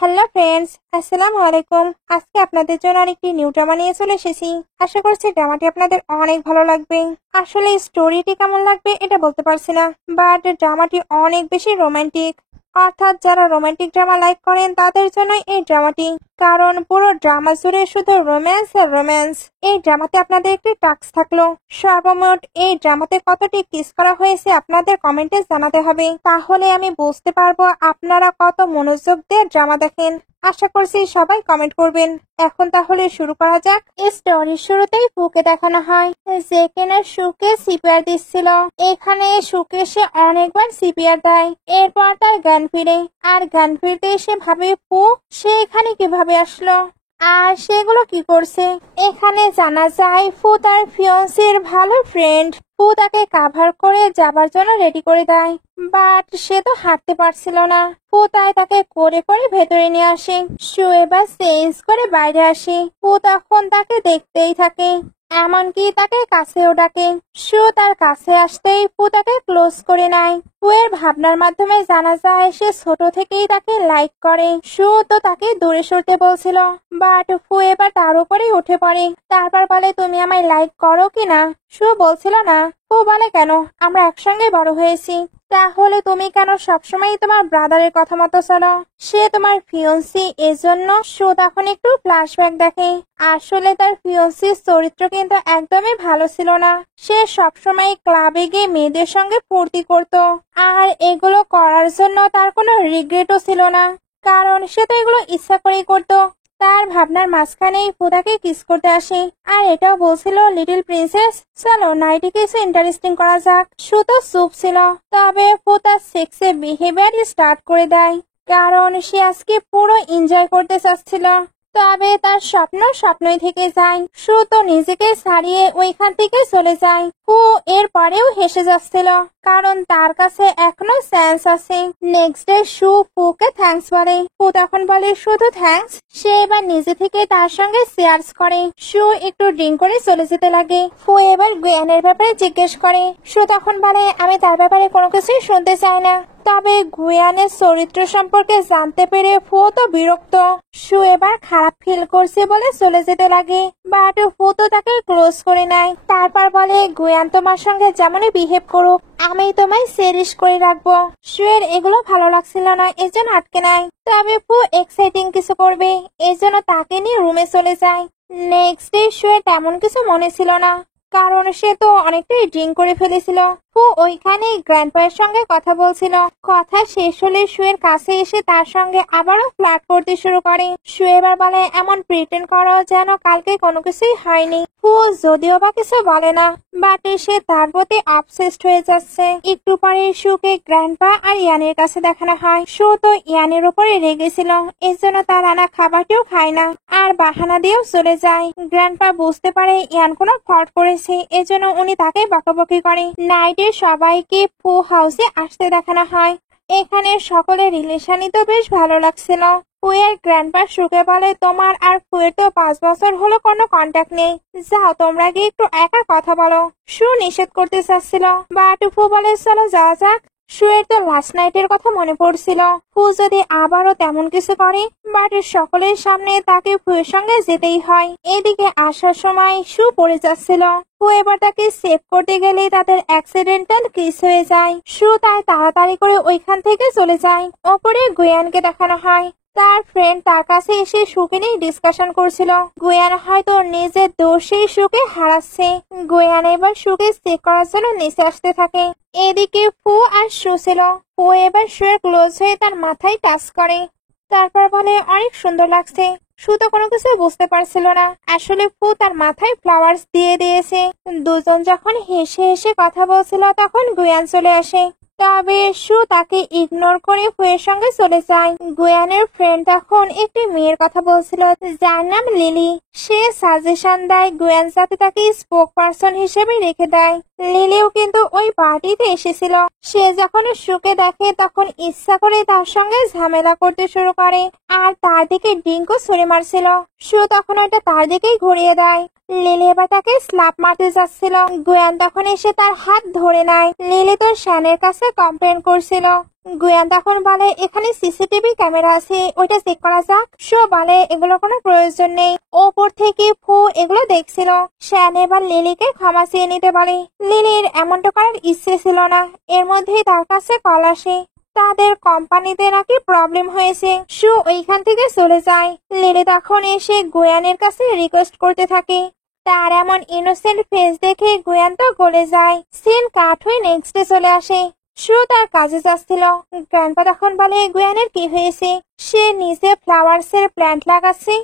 Hello friends, আসসালামু আলাইকুম। আজকে আপনাদের জন্য আরেকটি নিউ ড্রামা নিয়ে চলে এসেছি। আশা করছি ড্রামাটি আপনাদের অনেক ভালো লাগবে। আসলে স্টোরিটি কেমন লাগবে এটা বলতে পারছি না, বাট ড্রামাটি অনেক বেশি রোমান্টিক। অর্থাৎ যারা রোমান্টিক ড্রামা লাইক করেন তাদের জন্য এই ড্রামাটি, কারণ পুরো ড্রামা জুড়ে শুধু রোম্যান্স আর রোম্যান্স। এই ড্রামাতে আপনাদের একটি টাস্ক থাকলো, সর্বমোট এই ড্রামাতে কতটি কিস করা হয়েছে আপনাদের কমেন্টে জানাতে হবে। তাহলে আমি বুঝতে পারবো আপনারা কত মনোযোগ দিয়ে ড্রামা দেখেন। আশা করছি সবাই কমেন্ট করবেন। এখন তাহলে শুরু করা যাক। স্টোরির শুরুতেই ফুকে দেখানো হয় যে কিনা সুকে সিপিআর দিচ্ছিল। এখানে সুকে সে অনেকবার সিপিআর দেয়, এরপর তার জ্ঞান ফিরে। আর জ্ঞান ফিরতে সে ভাবে ফু সে এখানে কিভাবে আসলো আর সেগুলো কি করছে। এখানে জানা যায় ফু তার ফিয়ন্সির ভালো ফ্রেন্ড। ফু তাকে কাভার করে যাবার জন্য রেডি করে দেয়, বাট সে তো হাঁটতে পারছিল না। ফু তাই তাকে করে করে ভেতরে নিয়ে আসে। সু এবার চেঞ্জ করে বাইরে আসে। ফু তখন তাকে দেখতেই থাকে, এমনকি তাকে কাছেও ডাকে। সু তার কাছে আসতেই ফু তাকে ক্লোজ করে নেয়। ফু এর ভাবনার মাধ্যমে জানা যায় সে ছোট থেকেই তাকে লাইক করে। সু তো তাকে দূরে সরতে বলছিল, বাট ফু এবার তার উপরেই উঠে পড়ে। তারপর বলে, তুমি আমায় লাইক করো কিনা? সু বলছিল না। ফু বলে, কেন, আমরা একসঙ্গে বড় হয়েছি, তাহলে তুমি কেন সবসময় তোমার ব্রাদারের কথা মতো চলো? সে তোমার ফিয়ন্সি, এজন্য সু তখন একটু ফ্ল্যাশব্যাক দেখে। আসলে তার ফিয়ন্সির চরিত্র কিন্তু একদমই ভালো ছিল না। সে সবসময় ক্লাবে গিয়ে মেয়েদের সঙ্গে ফুর্তি করত, আর এগুলো করার জন্য তার কোনো রিগ্রেটও ছিল না, কারণ সে তো এগুলো ইচ্ছা করেই করতো। তার ভাবনার মাঝখানেই ফু তাকে কিস করতে আসে, আর এটাও বলছিল, লিটল প্রিন্সেস চলো নাইটে কিছু ইন্টারেস্টিং করা যাক। সু তো চুপ ছিল, তবে ফু তার সেক্সে বিহেভিয়ার স্টার্ট করে দেয়, কারণ সে আজকে পুরো এনজয় করতে চাচ্ছিল। তবে তার স্বপ্ন স্বপ্নই থেকে যায়। সু তো নিজেকে ছাড়িয়ে ওইখান থেকে চলে যায়। ফু এর পরেও হেসে যাচ্ছিল, কারণ তার কাছে এখনো চান্স আছে। নেক্সট ডে সু ফুকে থ্যাঙ্কস বলে। ফু তখন বলে, শুধু থ্যাঙ্কস? সে এবার নিজে থেকে তার সঙ্গে শেয়ার্স করে। সু একটু ড্রিঙ্ক করে চলে যেতে লাগে। ফু এবার গুয়ানের ব্যাপারে জিজ্ঞেস করে। সু তখন বলে, আমি তার ব্যাপারে কোনো কিছুই শুনতে চাই না। তবে গুয়ানের চরিত্র সম্পর্কে জানতে পেরে ফু তো বিরক্ত। সু এবার খারাপ ফিল করছে বলে চলে যেতে লাগে, বাট ফু তো তাকে ক্লোজ করে নেয়। তারপর বলে, গুয়ান তোমার সঙ্গে যেমনই বিহেভ করুক আমি তোমায় চেরিশ করে রাখবো। সুয়ের এগুলো ভালো লাগছিল না, এজন্য আটকে নেয়। তবে ফু এক্সাইটিং কিছু করবে, এজন্য তাকে নিয়ে রুমে চলে যায়। নেক্সট ডে সুয়ের তেমন কিছু মনে ছিল না, কারণ সে তো অনেকটাই ড্রিঙ্ক করে ফেলেছিল। ফু ওইখানে গ্র্যান্ডপায়ের সঙ্গে কথা বলছিল। কথা শেষ হলে সুয়ের কাছে এসে তার সঙ্গে আবারও ফ্লার্ট করতে শুরু করে। সু এবার বলে, এমন প্রিটেন্ড করো যেন কালকে কোনো কিছুই হয়নি। ফু যদিও বা কিছু বলে না, বাট সে তার প্রতি অবসেসড হয়ে যাচ্ছে। একটু পরে সুকে গ্র্যান্ডপা আর ইয়ানের কাছে দেখানো হয়। সু তো ইয়ানের উপরে রেগেছিল, এর জন্য তার আনা খাবারটিও খায় না, আর বাহানা দিয়েও চলে যায়। গ্র্যান্ডপা বুঝতে পারে ইয়ান কোনো ফল্ট করেছে, এজন্য উনি তাকে বকাবকি করে। নাইটে সবাইকে ফু হাউসে আসতে দেখানো হয়। এখানে সকলের রিলেশনই তো বেশ ভালো লাগছিল। ফুয়ের গ্র্যান্ডপা সুকে বলে, তোমার আর ফুয়ের তো 5 বছর হলো কোনো কন্ট্যাক্ট নেই, যাও তোমরা গিয়ে একটু একা কথা বলো। সু নিষেধ করতে চাচ্ছিল, বাট ফু বলে, চলো যাওয়া যাক। সুয়ের তো লাস্ট নাইটের কথা মনে পড়ছিল। ফু যদি আবারও তেমন কিছু করে, বাট সকলের সামনে তাকে ফুয়ের সঙ্গে যেতেই হয়। এদিকে আসার সময় সু পড়ে যাচ্ছিল। ফু এবার তাকে সেভ করতে গেলে তাদের অ্যাক্সিডেন্টাল কিস হয়ে যায়। সু তাই তাড়াতাড়ি করে ওইখান থেকে চলে যায়। ওপরে গুয়ানকে দেখানো হয়। তার ফ্রেন্ড তার কাছে এসে সুকে নিয়ে ডিসকাশন করছিল। গুয়ান হয়তো নিজের দোষেই সুকে হারাচ্ছে। গুয়ান এবার সুকে চেক করার জন্য নিচে আসতে থাকে। এদিকে ফু আর সু ছিল। ফু এবার সুয়ের ক্লোজ হয়ে তার মাথায় টাচ করে, তারপর বলে, অনেক সুন্দর লাগছে। সু তো কোনো কিছু বুঝতে পারছিল না, আসলে ফু তার মাথায় ফ্লাওয়ার্স দিয়ে দিয়েছে। দুজন যখন হেসে হেসে কথা বলছিল তখন গুয়ান চলে আসে। তবে সু তাকে ইগনোর করে ফুয়ের সঙ্গে চলে যায়। গুয়ানের ফ্রেন্ড তখন একটি মেয়ের কথা বলছিল যার নাম লিলি। সে সাজেশন দেয় গুয়ান যাতে তাকে স্পোক পার্সন হিসেবে রেখে দেয়। লিলিও কিন্তু ওই পার্টিতে এসেছিল। সে যখন সুকে দেখে তখন ইচ্ছা করে তার সঙ্গে ঝামেলা করতে শুরু করে, আর তার দিকে ড্রিঙ্কও ছুঁড়ে মারছিল। সু তখন ওটা তার দিকেই ঘুরিয়ে দেয়। লিলি এবার তাকে স্ল্যাপ মারতে যাচ্ছিল। গুয়ান তখন এসে তার হাত ধরে নেয়। লিলি তো শানের কাছে কমপ্লেন করছিল গুয়ান তখন বলে এখানে সিসিটিভি ক্যামেরা আছে, ওইটা চেক করা যাক। শো বলে এগুলো কোনো প্রয়োজন নেই, ওপর থেকে ফু এগুলো দেখছিল। শ্যান এবার লিলিকে ক্ষমা চেয়ে নিতে বলে। লিলির এমনটা করার ইচ্ছে ছিল না। এর মধ্যেই তার কাছে কল আসে, তাদের কোম্পানিতে নাকি প্রবলেম হয়েছে। শো ওইখান থেকে চলে যায়। লিলি তখন এসে গুয়ানের কাছে রিকোয়েস্ট করতে থাকে। তার এমন ইনোসেন্ট ফেস দেখে গুয়ান তো গলে যায়। সিন কাট হয়ে নেক্সট ডে চলে আসে। শো তার কাজে যাচ্ছিল। গ্র্যান্ডপা তখন বলে গুয়ানের কি হয়েছে? সে নিজে ফ্লাওয়ার্স এর প্ল্যান্ট লাগাচ্ছে।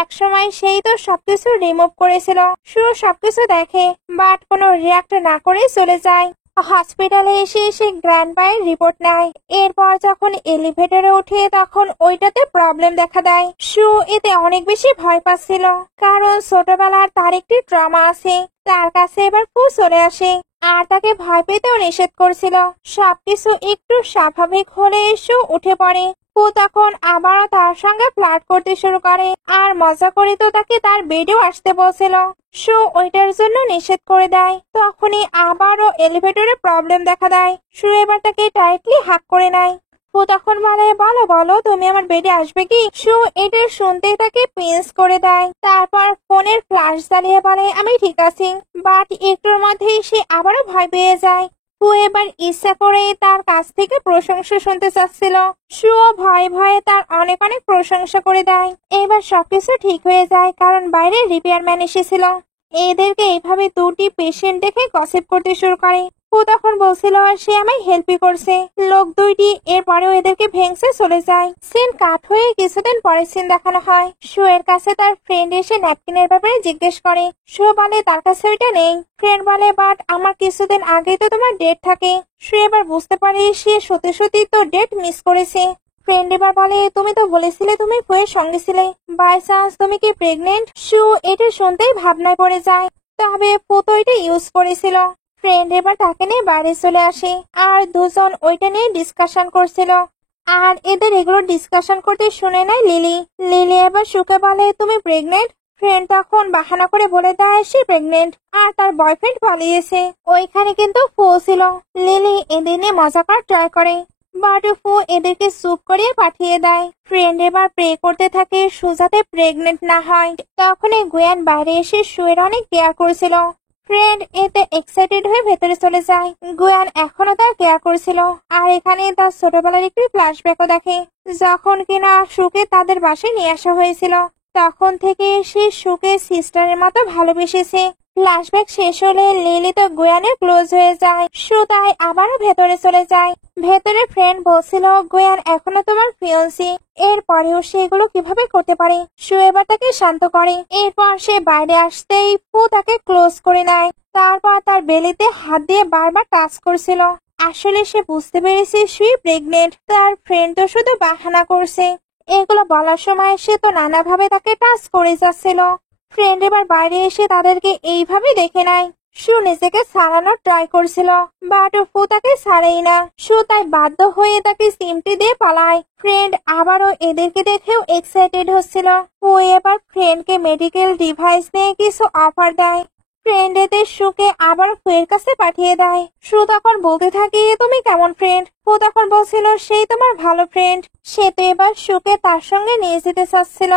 এক সময় সেই তো সবকিছু রিমুভ করেছিল। শো সবকিছু দেখে, বাট কোনো রিয়াক্ট না করে চলে যায়। হসপিটালে এসে সে গ্র্যান্ডপায়ের রিপোর্ট নেয়। এরপর যখন এলিভেটরে ওঠে তখন ওইটাতে প্রবলেম দেখা দেয়। শু এতে অনেক বেশি ভয় পাচ্ছিল, কারণ ছোটবেলার তার একটি ট্রমা আছে। তার কাছে এবার ফু চলে আসে, আর তাকে ভয় পেতেও নিষেধ করছিল। সবকিছু একটু স্বাভাবিক হলে শু উঠে পড়ে। ফু তখন আবারও তার সঙ্গে ফ্লার্ট করতে শুরু করে, আর মজা করে তো তাকে তার বেডেও আসতে বলছিল। শো ওইটার জন্য নিষেধ করে দেয়। তখনই আবারও এলিভেটরে প্রবলেম দেখা দেয়। শো এবার তাকে টাইটলি হাক করে নেয়। ও তখন বলে বলো বলো তুমি আমার বেডে আসবে কি? শো এটা শুনতেই তাকে পিঞ্চ করে দেয়। তারপর ফোনের ফ্ল্যাশ জ্বালিয়ে বলে আমি ঠিক আছি। বাট একটুর মধ্যেই সে আবারও ভয় পেয়ে যায়। ও এবার ইচ্ছা করে তার কাছ থেকে প্রশংসা শুনতে চাচ্ছিল। সুও ভয়ে ভয়ে তার অনেক অনেক প্রশংসা করে দেয়। এবার সবকিছু ঠিক হয়ে যায়, কারণ বাইরে রিপেয়ারম্যান এসেছিল। এদেরকে এইভাবে দুটি পেশেন্ট দেখে গসিপ করতে শুরু করে। ও তখন বলছিল সে আমায় হেল্পই করছে। লোক দুইটি এরপরেও এদেরকে ভেঙছে চলে যায়। সিন কাট হয়ে কিছুদিন পরে সিন দেখানো হয়। শো এর কাছে তার ফ্রেন্ড এসে ন্যাপকিনের ব্যাপারে জিজ্ঞেস করে। শো বলে তার কাছে ওইটা নেই। ফ্রেন্ড বলে বাট আমার কিছুদিন আগেই তো তোমার ডেট থাকে। শো এবার বুঝতে পারে সে সত্যি সত্যি তো ডেট মিস করেছে। ফ্রেন্ড এবার বলে তুমি তো বলেছিলে তুমি ফুয়ের সঙ্গে ছিলে, বাই চান্স তুমি কি প্রেগনেন্ট? শু এটা শুনতেই ভাবনায় পড়ে যায়। তবে ফু তো এটা ইউজ করেছিল। ফ্রেন্ড এবার তাকে নিয়ে বাড়ি চলে আসে, আর দুজন ওইটা নিয়ে ডিসকাশন করছিল। আর এদের এগুলো ডিসকাশন করতে শুনে নেয় লিলি। লিলি এবার শুকে বলে তুমি প্রেগনেন্ট? ফ্রেন্ড তখন বাহানা করে বলে দেয় সে প্রেগনেন্ট, আর তার বয়ফ্রেন্ড পালিয়েছে। ওইখানে কিন্তু ফু ছিল। লিলি এদের নিয়ে মজা করার ট্রাই করে, বাট ফু এদেরকে চুপ করিয়ে পাঠিয়ে দেয়। ফ্রেন্ড এবার প্রে করতে থাকে সু যাতে প্রেগনেন্ট না হয়। তখনই গুয়ান বাইরে এসে শুয়ের অনেক কেয়ার করেছিল। ফ্রেন্ড এতে এক্সাইটেড হয়ে ভেতরে চলে যায়। গুয়ান এখনো তার কেয়ার করছিল, আর এখানে তার ছোটবেলার একটি ফ্ল্যাশব্যাকও দেখে, যখন কিনা সুকে তাদের বাসায় নিয়ে আসা হয়েছিল। তখন থেকে সে সুকে সিস্টারের মতো ভালোবেসেছে। ফ্ল্যাশব্যাক শেষ হলে লিলি তো গুয়ানের ক্লোজ হয়ে যায়। সু তাই আবারও ভেতরে চলে যায়। ভেতরে ফ্রেন্ড বলছিল গুয়ান এখনো তোমার ফিয়ন্সি, এরপরেও সে এগুলো কিভাবে করতে পারে। সু এবার তাকে শান্ত করে। এরপর সে বাইরে আসতেই ফু তাকে ক্লোজ করে নেয়। তারপর তার বেলিতে হাত দিয়ে বারবার টাচ করছিল। আসলে সে বুঝতে পেরেছে সুই প্রেগনেন্ট। তার ফ্রেন্ড তো শুধু বাহানা করছে। এগুলো বলার সময় সে তো নানাভাবে তাকে টাচ করে যাচ্ছিল। ফ্রেন্ড এবার বাইরে এসে তাদেরকে এইভাবে দেখে নেয়। সু নিজেকে ছাড়ানোর ট্রাই করছিল, বাট ফু তাকে ছাড়েই না। সু তাই বাধ্য হয়ে তাকে সিমটি দিয়ে পালায়। ফ্রেন্ড আবারও এদেরকে দেখেও এক্সাইটেড হচ্ছিল। ও এবার ফ্রেন্ডকে মেডিকেল ডিভাইস নিয়ে কিছু অফার দেয়। ফ্রেন্ড এদের সুকে আবার ফুয়ের কাছে পাঠিয়ে দেয়। সু তখন বলতে থাকে তুমি কেমন ফ্রেন্ড? ফু তখন বলছিল সেই তোমার ভালো ফ্রেন্ড। সে তো এবার সুকে তার সঙ্গে নিয়ে যেতে চাচ্ছিল।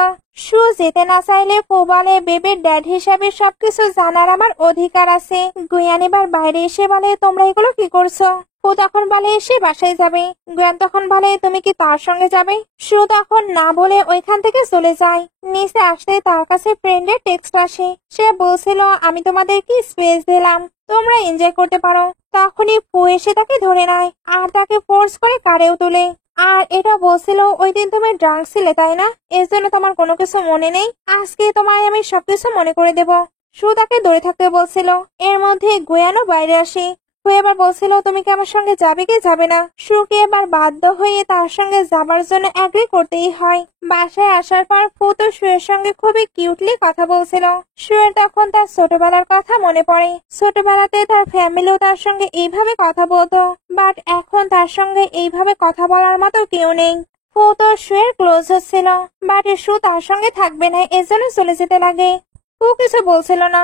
সু যেতে না চাইলে ফু বলে বেবির ড্যাড হিসাবে সবকিছু জানার আমার অধিকার আছে। গুয়ান এবার বাইরে এসে বলে তোমরা এগুলো কি করছো? ফু তখন বলে সে বাসায় যাবে। গুয়ান তখন বলে তুমি কি তার সঙ্গে যাবে? সু তখন না বলে ওইখান থেকে চলে যায়। নিচে আসতে তার কাছে ফ্রেন্ডের টেক্সট আসে। সে বলছিল আমি তোমাদের কি স্পেস দিলাম, তোমরা এনজয় করতে পারো। তখনই ফু এসে তাকে ধরে নেয়, আর তাকে ফোর্স করে কারেও তোলে। আর এটা বলছিল ওই দিন তুমি ড্রাঙ্ক ছিলে তাই না, এর জন্য তোমার কোনো কিছু মনে নেই। আজকে তোমায় আমি সবকিছু মনে করে দেব। সু তাকে ধরে থাকতে বলছিল। এর মধ্যে গুয়ানও বাইরে আসে। সু এবার বলছিল তুমি কি আমার সঙ্গে যাবে কি যাবে না। সুকে এবার বাধ্য হয়ে তার সঙ্গে যাবার জন্য এগ্রি করতেই হয়। বাসায় আসার পর ফু তো সুয়ের সঙ্গে খুবই কিউটলি কথা বলছিল। সুয়ের তখন তার ছোটবেলার কথা মনে পড়ে। ছোটবেলাতে তার ফ্যামিলিও তার সঙ্গে এইভাবে কথা বলতো, বাট এখন তার সঙ্গে এইভাবে কথা বলার মতো কেউ নেই। ফু তো সুয়ের ক্লোজ হচ্ছিল, বাট সু তার সঙ্গে থাকবে না, এজন্য চলে যেতে লাগে। ফু কিছু বলছিল না।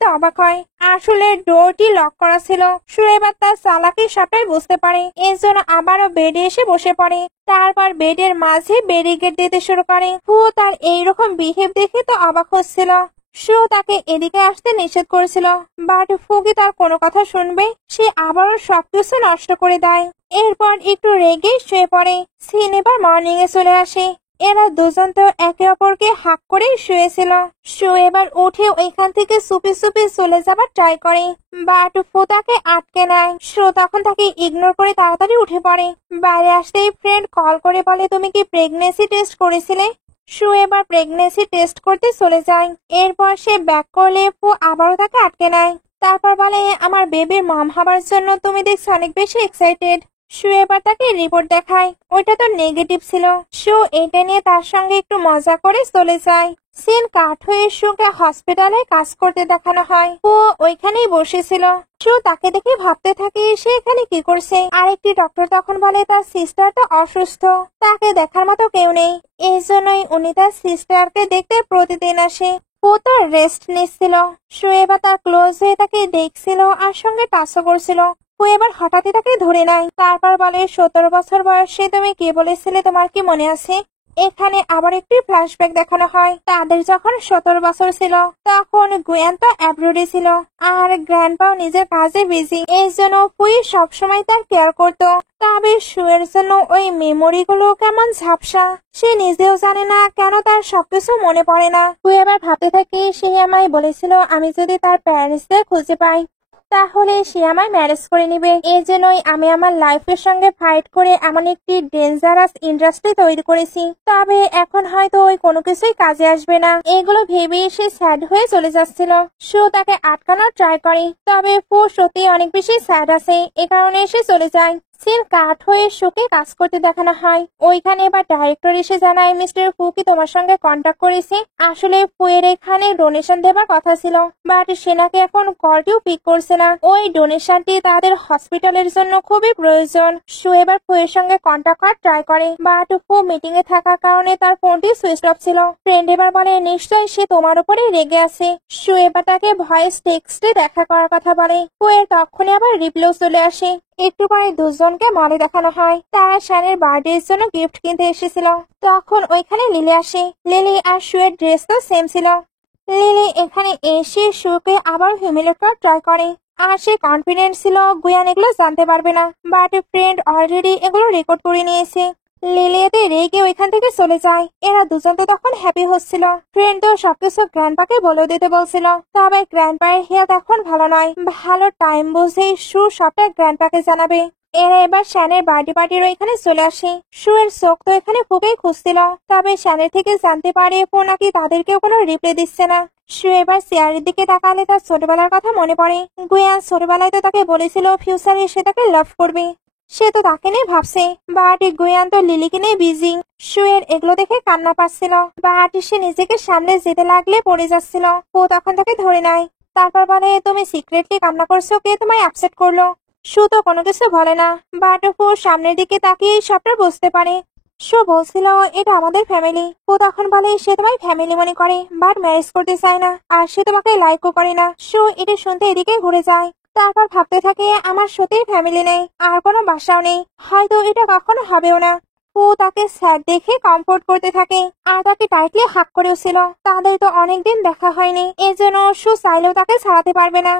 তো অবাক হয়। আসলে ডোরটি লক করা ছিল। এবার তার চালাকি সবটাই বুঝতে পারে, এর জন্য আবারও বেডে এসে বসে পড়ে। তারপর বেডের মাঝে ব্যারিকেড দিতে শুরু করে। তার এইরকম বিহেভ দেখে তো অবাক হচ্ছিল। তাকে এদিকে আসতে নিষেধ করেছিল, বাট ফুকি তার কোনো কথা শুনবে? সে আবারও সবকিছু নষ্ট করে দেয়। এরপর একটু রেগে শুয়ে পড়ে। সিন এবার মর্নিং এ চলে আসে। এরা দুজন তো একে অপরকে হাক করে শুয়েছিল। এবার উঠে ওইখান থেকে চুপি চুপি চলে যাবার ট্রাই করে, বাট ফু তাকে আটকে নেয়। তখন তাকে ইগনোর করে তাড়াতাড়ি উঠে পড়ে। বাইরে আসতেই ফ্রেন্ড কল করে বলে, তুমি কি প্রেগনেন্সি টেস্ট করেছিলে? এবার প্রেগনেন্সি টেস্ট করতে চলে যায়। এরপর সে ব্যাক করলে ফু আবারও তাকে আটকে নেয়। তারপর বলে, আমার বেবির মম হবার জন্য তুমি দেখছি অনেক বেশি এক্সাইটেড। এবার তাকে রিপোর্ট দেখায়, ওইটা তো নেগেটিভ ছিল। এটা নিয়ে তার সঙ্গে একটু মজা করে চলে যায়। সিন কাট হয়ে শুকে হসপিটালে কাজ করতে দেখানো হয়। ও ওইখানেই বসেছিল। তাকে দেখে ভাবতে থাকে সে এখানে কি করছে। আরেকটি ডক্টর তখন বলে তার সিস্টারটা অসুস্থ, তাকে দেখার মতো কেউ নেই, এই জন্যই উনি তার সিস্টারকে দেখতে প্রতিদিন আসে। ও তার রেস্ট নিচ্ছিল। এবার তার ক্লোজ হয়ে তাকে দেখছিল আর সঙ্গে টাচও করছিল। ও এবার হঠাৎই তাকে ধরে নেয়। তারপর বলে, 17 বছর বয়সে তুমি কি বলেছিলে, তোমার কি মনে আছে? এখানে আবার একটি ফ্ল্যাশব্যাক দেখানো হয়। তাদের যখন 17 বছর ছিল তখন গুয়ান তো অ্যাব্রোডে ছিল আর গ্র্যান্ডপাও নিজের কাজে বিজি, এই জন্য ফুই সবসময় তার কেয়ার করত। তবে শুয়ের জন্য ওই মেমোরি গুলো কেমন ঝাপসা, সে নিজেও জানে না কেন তার সবকিছু মনে পড়ে না। ফুই এবার ভাবতে থাকে, সে আমায় বলেছিল আমি যদি তার প্যারেন্টসদের খুঁজে পাই তাহলে সে আমায় ম্যারেজ করে নিবে। এই জন্যই আমি আমার লাইফের সঙ্গে ফাইট করে এমন একটি ডেঞ্জারাস ইন্ডাস্ট্রি তৈরি করেছি। তবে এখন হয়তো ওই কোনো কিছুই কাজে আসবে না। এগুলো ভেবেই সে স্যাড হয়ে চলে যাচ্ছিল। তাকে আটকানোর ট্রাই করে, তবে ফু সত্যি অনেক বেশি স্যাড আছে, এ কারণে সে চলে যায়। সিন কাট হয়ে শুকে কাজ করতে দেখানো হয়। ওইখানে এবার ডাইরেক্টর এসে জানায়, মিস্টার ফু কি তোমার সঙ্গে কন্ট্যাক্ট করেছে? আসলে ফুয়ের এখানে ডোনেশন দেবার কথা ছিল, বাট সে নাকি এখন কলটিও পিক করছে না। ওই ডোনেশনটি তাদের হসপিটালের জন্য খুবই প্রয়োজন। এবার ফুয়ের সঙ্গে কন্ট্যাক্ট করার ট্রাই করে, বাট ফু মিটিং এ থাকার কারণে তার ফোনটি সুইচ অফ ছিল। ফ্রেন্ড এবার বলে, নিশ্চয়ই সে তোমার উপরে রেগে আছে। এবার তাকে ভয়েস টেক্সটে দেখা করার কথা বলে। ফুয়ের তখনই আবার রিপ্লেও চলে আসে। একটু পরে দুজনকে মলে দেখানো হয়। তারা শানের বার্থডের জন্য গিফট কিনতে এসেছিল। তখন ওইখানে লিলি আসে। লিলি আর শুয়ের ড্রেস তো সেম ছিল। লিলি এখানে এসে শুকে আবার হিউমিলেট করার ট্রাই করে, আর সে কনফিডেন্ট ছিল গুয়ান এগুলো জানতে পারবে না, বাট ফ্রেন্ড অলরেডি এগুলো রেকর্ড করে নিয়েছে। লিলি এতে রেগে ওইখান থেকে চলে যায়। এরা দুজন তো তখন হ্যাপি হচ্ছিল। ফ্রেন্ড তো সবকিছু গ্র্যান্ডপাকে বলে দিতে বলছিল, তবে গ্র্যান্ডপায়ের হেলথ এখন ভালো নয়। ভালো টাইম বুঝেই সবটা গ্র্যান্ডপাকে জানাবে। এরা এবার শ্যানের বার্থডে পার্টির ওইখানে চলে আসে। এর চোখ তো এখানে খুবই খুঁজছিল, তবে শ্যানের থেকে জানতে পারে ফোন নাকি তাদেরকেও কোনো রিপ্লাই দিচ্ছে না। এবার চেয়ারের দিকে তাকালে তার ছোটবেলার কথা মনে পড়ে। গুয়ান ছোটবেলায় তো তাকে বলেছিল ফিউচারে সে তাকে লাভ করবে। সে তো তাকে নিয়ে ভাবছে, বাট গুয়ান তো লিলিকে নিয়ে বিজি। শুয়ের এগুলো দেখে কান্না পাচ্ছিল, বাট সে নিজেকে সামনে যেতে লাগলে পড়ে যাচ্ছিল। ও তখন তাকে ধরে নেয়। তারপর বলে, তুমি সিক্রেটলি কান্না করছো, কে তোমায় আপসেট করলো? তো কোনো কিছু বলে না, বাট ও সামনের দিকে তাকিয়ে সবটা বুঝতে পারে। বলছিল এটা আমাদের ফ্যামিলি। ও তখন বলে সে তোমায় ফ্যামিলি মনে করে, বাট ম্যারেজ করতে চায় না, আর সে তোমাকে লাইকও করে না। এটা শুনতে এদিকে ঘুরে যায়। তারপর ভাবতে থাকে, আমার সত্যিই ফ্যামিলি নেই, আর কোনো বাসাও নেই, হয়তো এটা কখনো হবেও না। ও তাকে স্যার দেখে কমফোর্ট করতে থাকে, আর তাকে টাইটলি হাক করেছিল। তাদের তো অনেকদিন দেখা হয়নি, এজন্য চাইলেও তাকে ছাড়াতে পারবে না।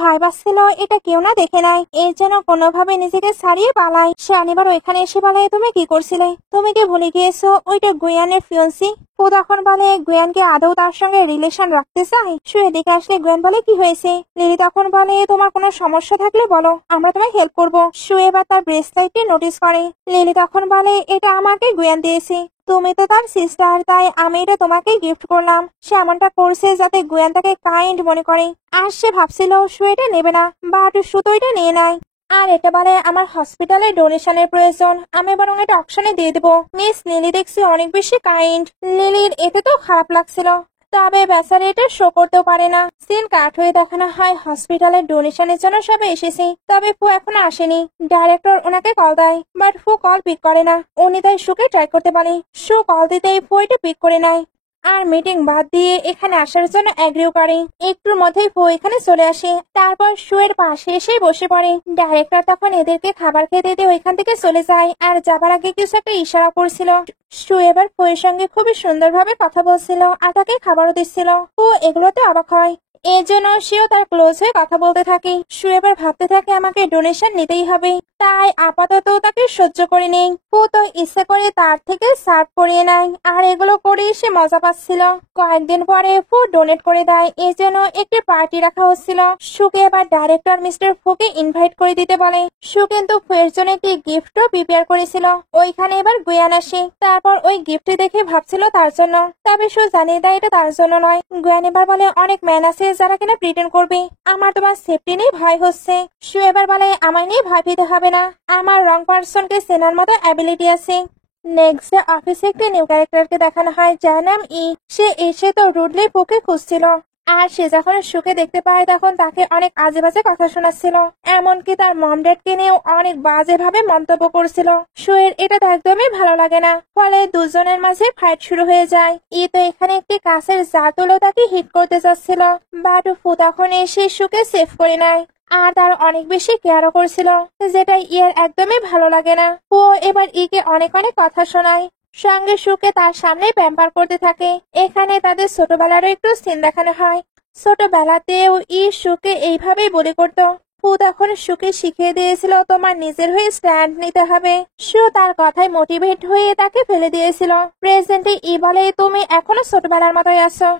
ভাই বাসছিল এটা কেউ না দেখে নাই, এর জন্য কোনোভাবে নিজেকে ছাড়িয়ে পালায়। সে অনিবার ওইখানে এসে বলে, তুমি কি করছিলে? তুমি কি ভুলে গিয়েছো ওইটা গুয়ানের ফিয়ন্সি? ও তখন বলে গুয়ানকে আদৌ তার সঙ্গে রিলেশন রাখতে চায়। এদিকে আসলে গুয়ান বলে, কি হয়েছে? লিলি তখন বলে, তোমার কোনো সমস্যা থাকলে বলো, আমরা তোমায় হেল্প করবো। এবার তার ব্রেসলেটটি নোটিস করে। লিলি তখন বলে, এটা আমাকে গুয়ান দিয়েছে, তুমি তো তার সিস্টার, তাই আমি এটা তোমাকে গিফট করলাম। সে এমনটা করছে যাতে গুয়ান তাকে কাইন্ড মনে করে। আর সে ভাবছিল এটা নেবে না, বাট তো এটা নিয়ে নেয়। আর এটা বলে, আমার হসপিটালে ডোনেশনের প্রয়োজন, আমি বরং এটা অকশনে দিয়ে দেবো। মিস লিলি দেখছি অনেক বেশি কাইন্ড। লিলির এতে তো খারাপ লাগছিল, তবে বেচারা এটা শো করতেও পারে না। সিন কাট হয়ে দেখানো হয় হসপিটালের ডোনেশনের জন্য সবাই এসেছে, তবে ফু এখনো আসেনি। ডাইরেক্টর ওনাকে কল দেয়, বাট ফু কল পিক করে না। উনি তাই শুকে ট্রাই করতে পারে। কল দিতেই ফু এটা পিক করে নেয়। আর মিটিং বাদ দিয়ে এখানে আসার জন্য এগ্রিও করে। একটুর মধ্যেই ফু এখানে চলে আসে, তারপর শুয়ের পাশে এসে বসে পড়ে। ডাইরেক্টর তখন এদেরকে খাবার খেতে দিয়ে ওইখান থেকে চলে যায়, আর যাবার আগে কিছু একটা ইশারা করছিল। শু এবার ফুয়ের সঙ্গে খুবই সুন্দরভাবে কথা বলছিল আর তাকে খাবারও দিচ্ছিল। ফু এগুলোতে অবাক হয়, এর জন্য সেও তার ক্লোজ হয়ে কথা বলতে থাকে। শু এবার ভাবতে থাকে আমাকে ডোনেশন নিতেই হবে, তাই আপাতত তাকে সহ্য করে নেই। ফু তো ইচ্ছে করে তার থেকে সার্ভ করিয়ে নেয়, আর এগুলো করেই সে মজা পাচ্ছিল। কয়েকদিন পরে ফু ডোনেট করে দেয়, এই জন্য একটি পার্টি রাখা হচ্ছিল। শুকে এবার ডাইরেক্টর মিস্টার ফুকে ইনভাইট করে দিতে বলে। শু কিন্তু ফুয়ের জন্য একটি গিফটও প্রিপেয়ার করেছিল। ওইখানে এবার গুয়ান আসে, তারপর ওই গিফটটি দেখে ভাবছিল তার জন্য, তবে শু জানিয়ে দেয় এটা তার জন্য নয়। গুয়ান এবার বলে অনেক ম্যান আছে যারা কিনা প্রিটেন্ড করবে, আমার তোমার সেফটি নিয়ে ভয় হচ্ছে। শু এবার বলে আমায় নিয়ে ভয় পেতে হবে না, আমার রং পার্সনকে চেনার মতো অ্যাবিলিটি আছে। নেক্সট ডে অফিসে একটি নিউ ক্যারেক্টারকে দেখানো হয় যার নাম সে এসে তো রুডলি ফুকে খুঁজছিল, আর সে যখন শুকে দেখতে পায় তখন তাকে অনেক আজে বাজে কথা শোনাচ্ছিল, এমনকি তার মম ড্যাডকে নিয়েও অনেক বাজে ভাবে মন্তব্য করছিল। শুয়ের এটা তো একদমই ভালো লাগে না, ফলে দুজনের মাঝে ফাইট শুরু হয়ে যায়। তো এখানে একটি কাছের জাতুলো তাকে হিট করতে চাচ্ছিল, বাট ফু তখন এসে শুকে সেভ করে নেয়, আর তার অনেক বেশি কেয়ারও করছিল, যেটা ইয়ের একদমই ভালো লাগে না। ও এবার ইকে অনেক অনেক কথা শোনায়, সঙ্গে সুকে তার সামনে প্যাম্পার করতে থাকে। এখানে তাদের ছোটবেলারও একটু সিন দেখানো হয়। ছোটবেলাতেও সুকে এইভাবেই বলি করতো। ফু তখন সুকে শিখিয়ে দিয়েছিল তোমার নিজের হয়ে স্ট্যান্ড নিতে হবে। সু তার কথায় মোটিভেট হয়ে তাকে ফেলে দিয়েছিল। প্রেজেন্টে বলে তুমি এখনো ছোটবেলার মতোই আছো,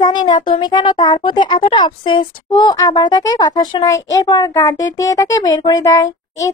জানি না তুমি কেন তার প্রতি এতটা অবসেসড। ও আবার তাকে কথা শোনায়, এরপর গার্ডের দিয়ে তাকে বের করে দেয়।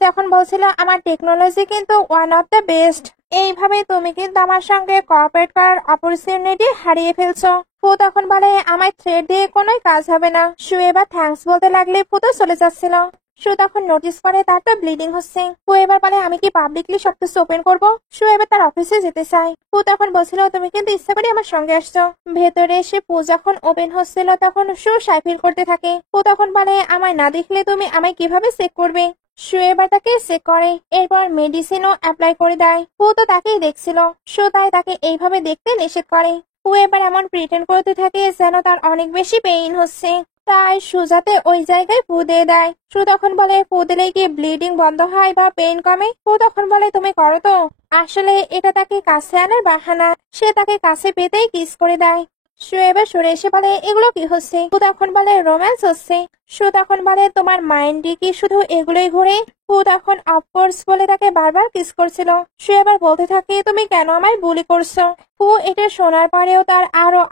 তখন বলছিল আমার টেকনোলজি কিন্তু ওয়ান অফ দ্য বেস্ট, এইভাবে তুমি কিন্তু আমার সঙ্গে কোঅপারেট করার অপরচুনিটি হারিয়ে ফেলছো। ফু তখন বলে আমার থ্রেড দিয়ে কোনো কাজ হবে না। শু এবার থ্যাঙ্কস বলতে লাগলে ফু তো চলে যাচ্ছিল। শু তখন নোটিস করে তার তো ব্লিডিং হচ্ছে। ফু এবার বলে আমি কি পাবলিকলি সবকিছু ওপেন করবো? শু এবার তার অফিসে যেতে চায়। ফু তখন বলছিল তুমি কিন্তু ইচ্ছা করে আমার সঙ্গে আসছো। ভেতরে এসে ফু যখন ওপেন হচ্ছিল তখন শু সাই ফিল করতে থাকে। ফু তখন বলে আমায় না দেখলে তুমি আমায় কিভাবে চেক করবে? শু এবার তাকে চেক করে, এরপর মেডিসিনও অ্যাপ্লাই করে দেয়। ফু তো তাকেই দেখছিল, শু তাই তাকে এইভাবে দেখতে নিষেধ করে। ফু এবার এমন প্রিটেন্ড করতে থাকে যেন তার অনেক বেশি পেইন হচ্ছে, তাই শু যাতে ওই জায়গায় ফু দিয়ে দেয়। শু তখন বলে ফু দিলে কি ব্লিডিং বন্ধ হয় বা পেইন কমে? ফু তখন বলে তুমি করো তো। আসলে এটা তাকে কাছে আনার বাহানা, সে তাকে কাছে পেতেই কিস করে দেয়। শু এবার সরে এসে বলে এগুলো কি হচ্ছে? ফু তখন বলে রোম্যান্স হচ্ছে। শু তখন বলে তোমার মাইন্ডে কি শুধু এগুলোই ঘুরে? ফু তখন অফকোর্স বলে তাকে বারবার কিস করছিল। শু এবার বলতে থাকে তুমি কেন আমায় বুলি করছো? ফু এটা শোনার পরেও তার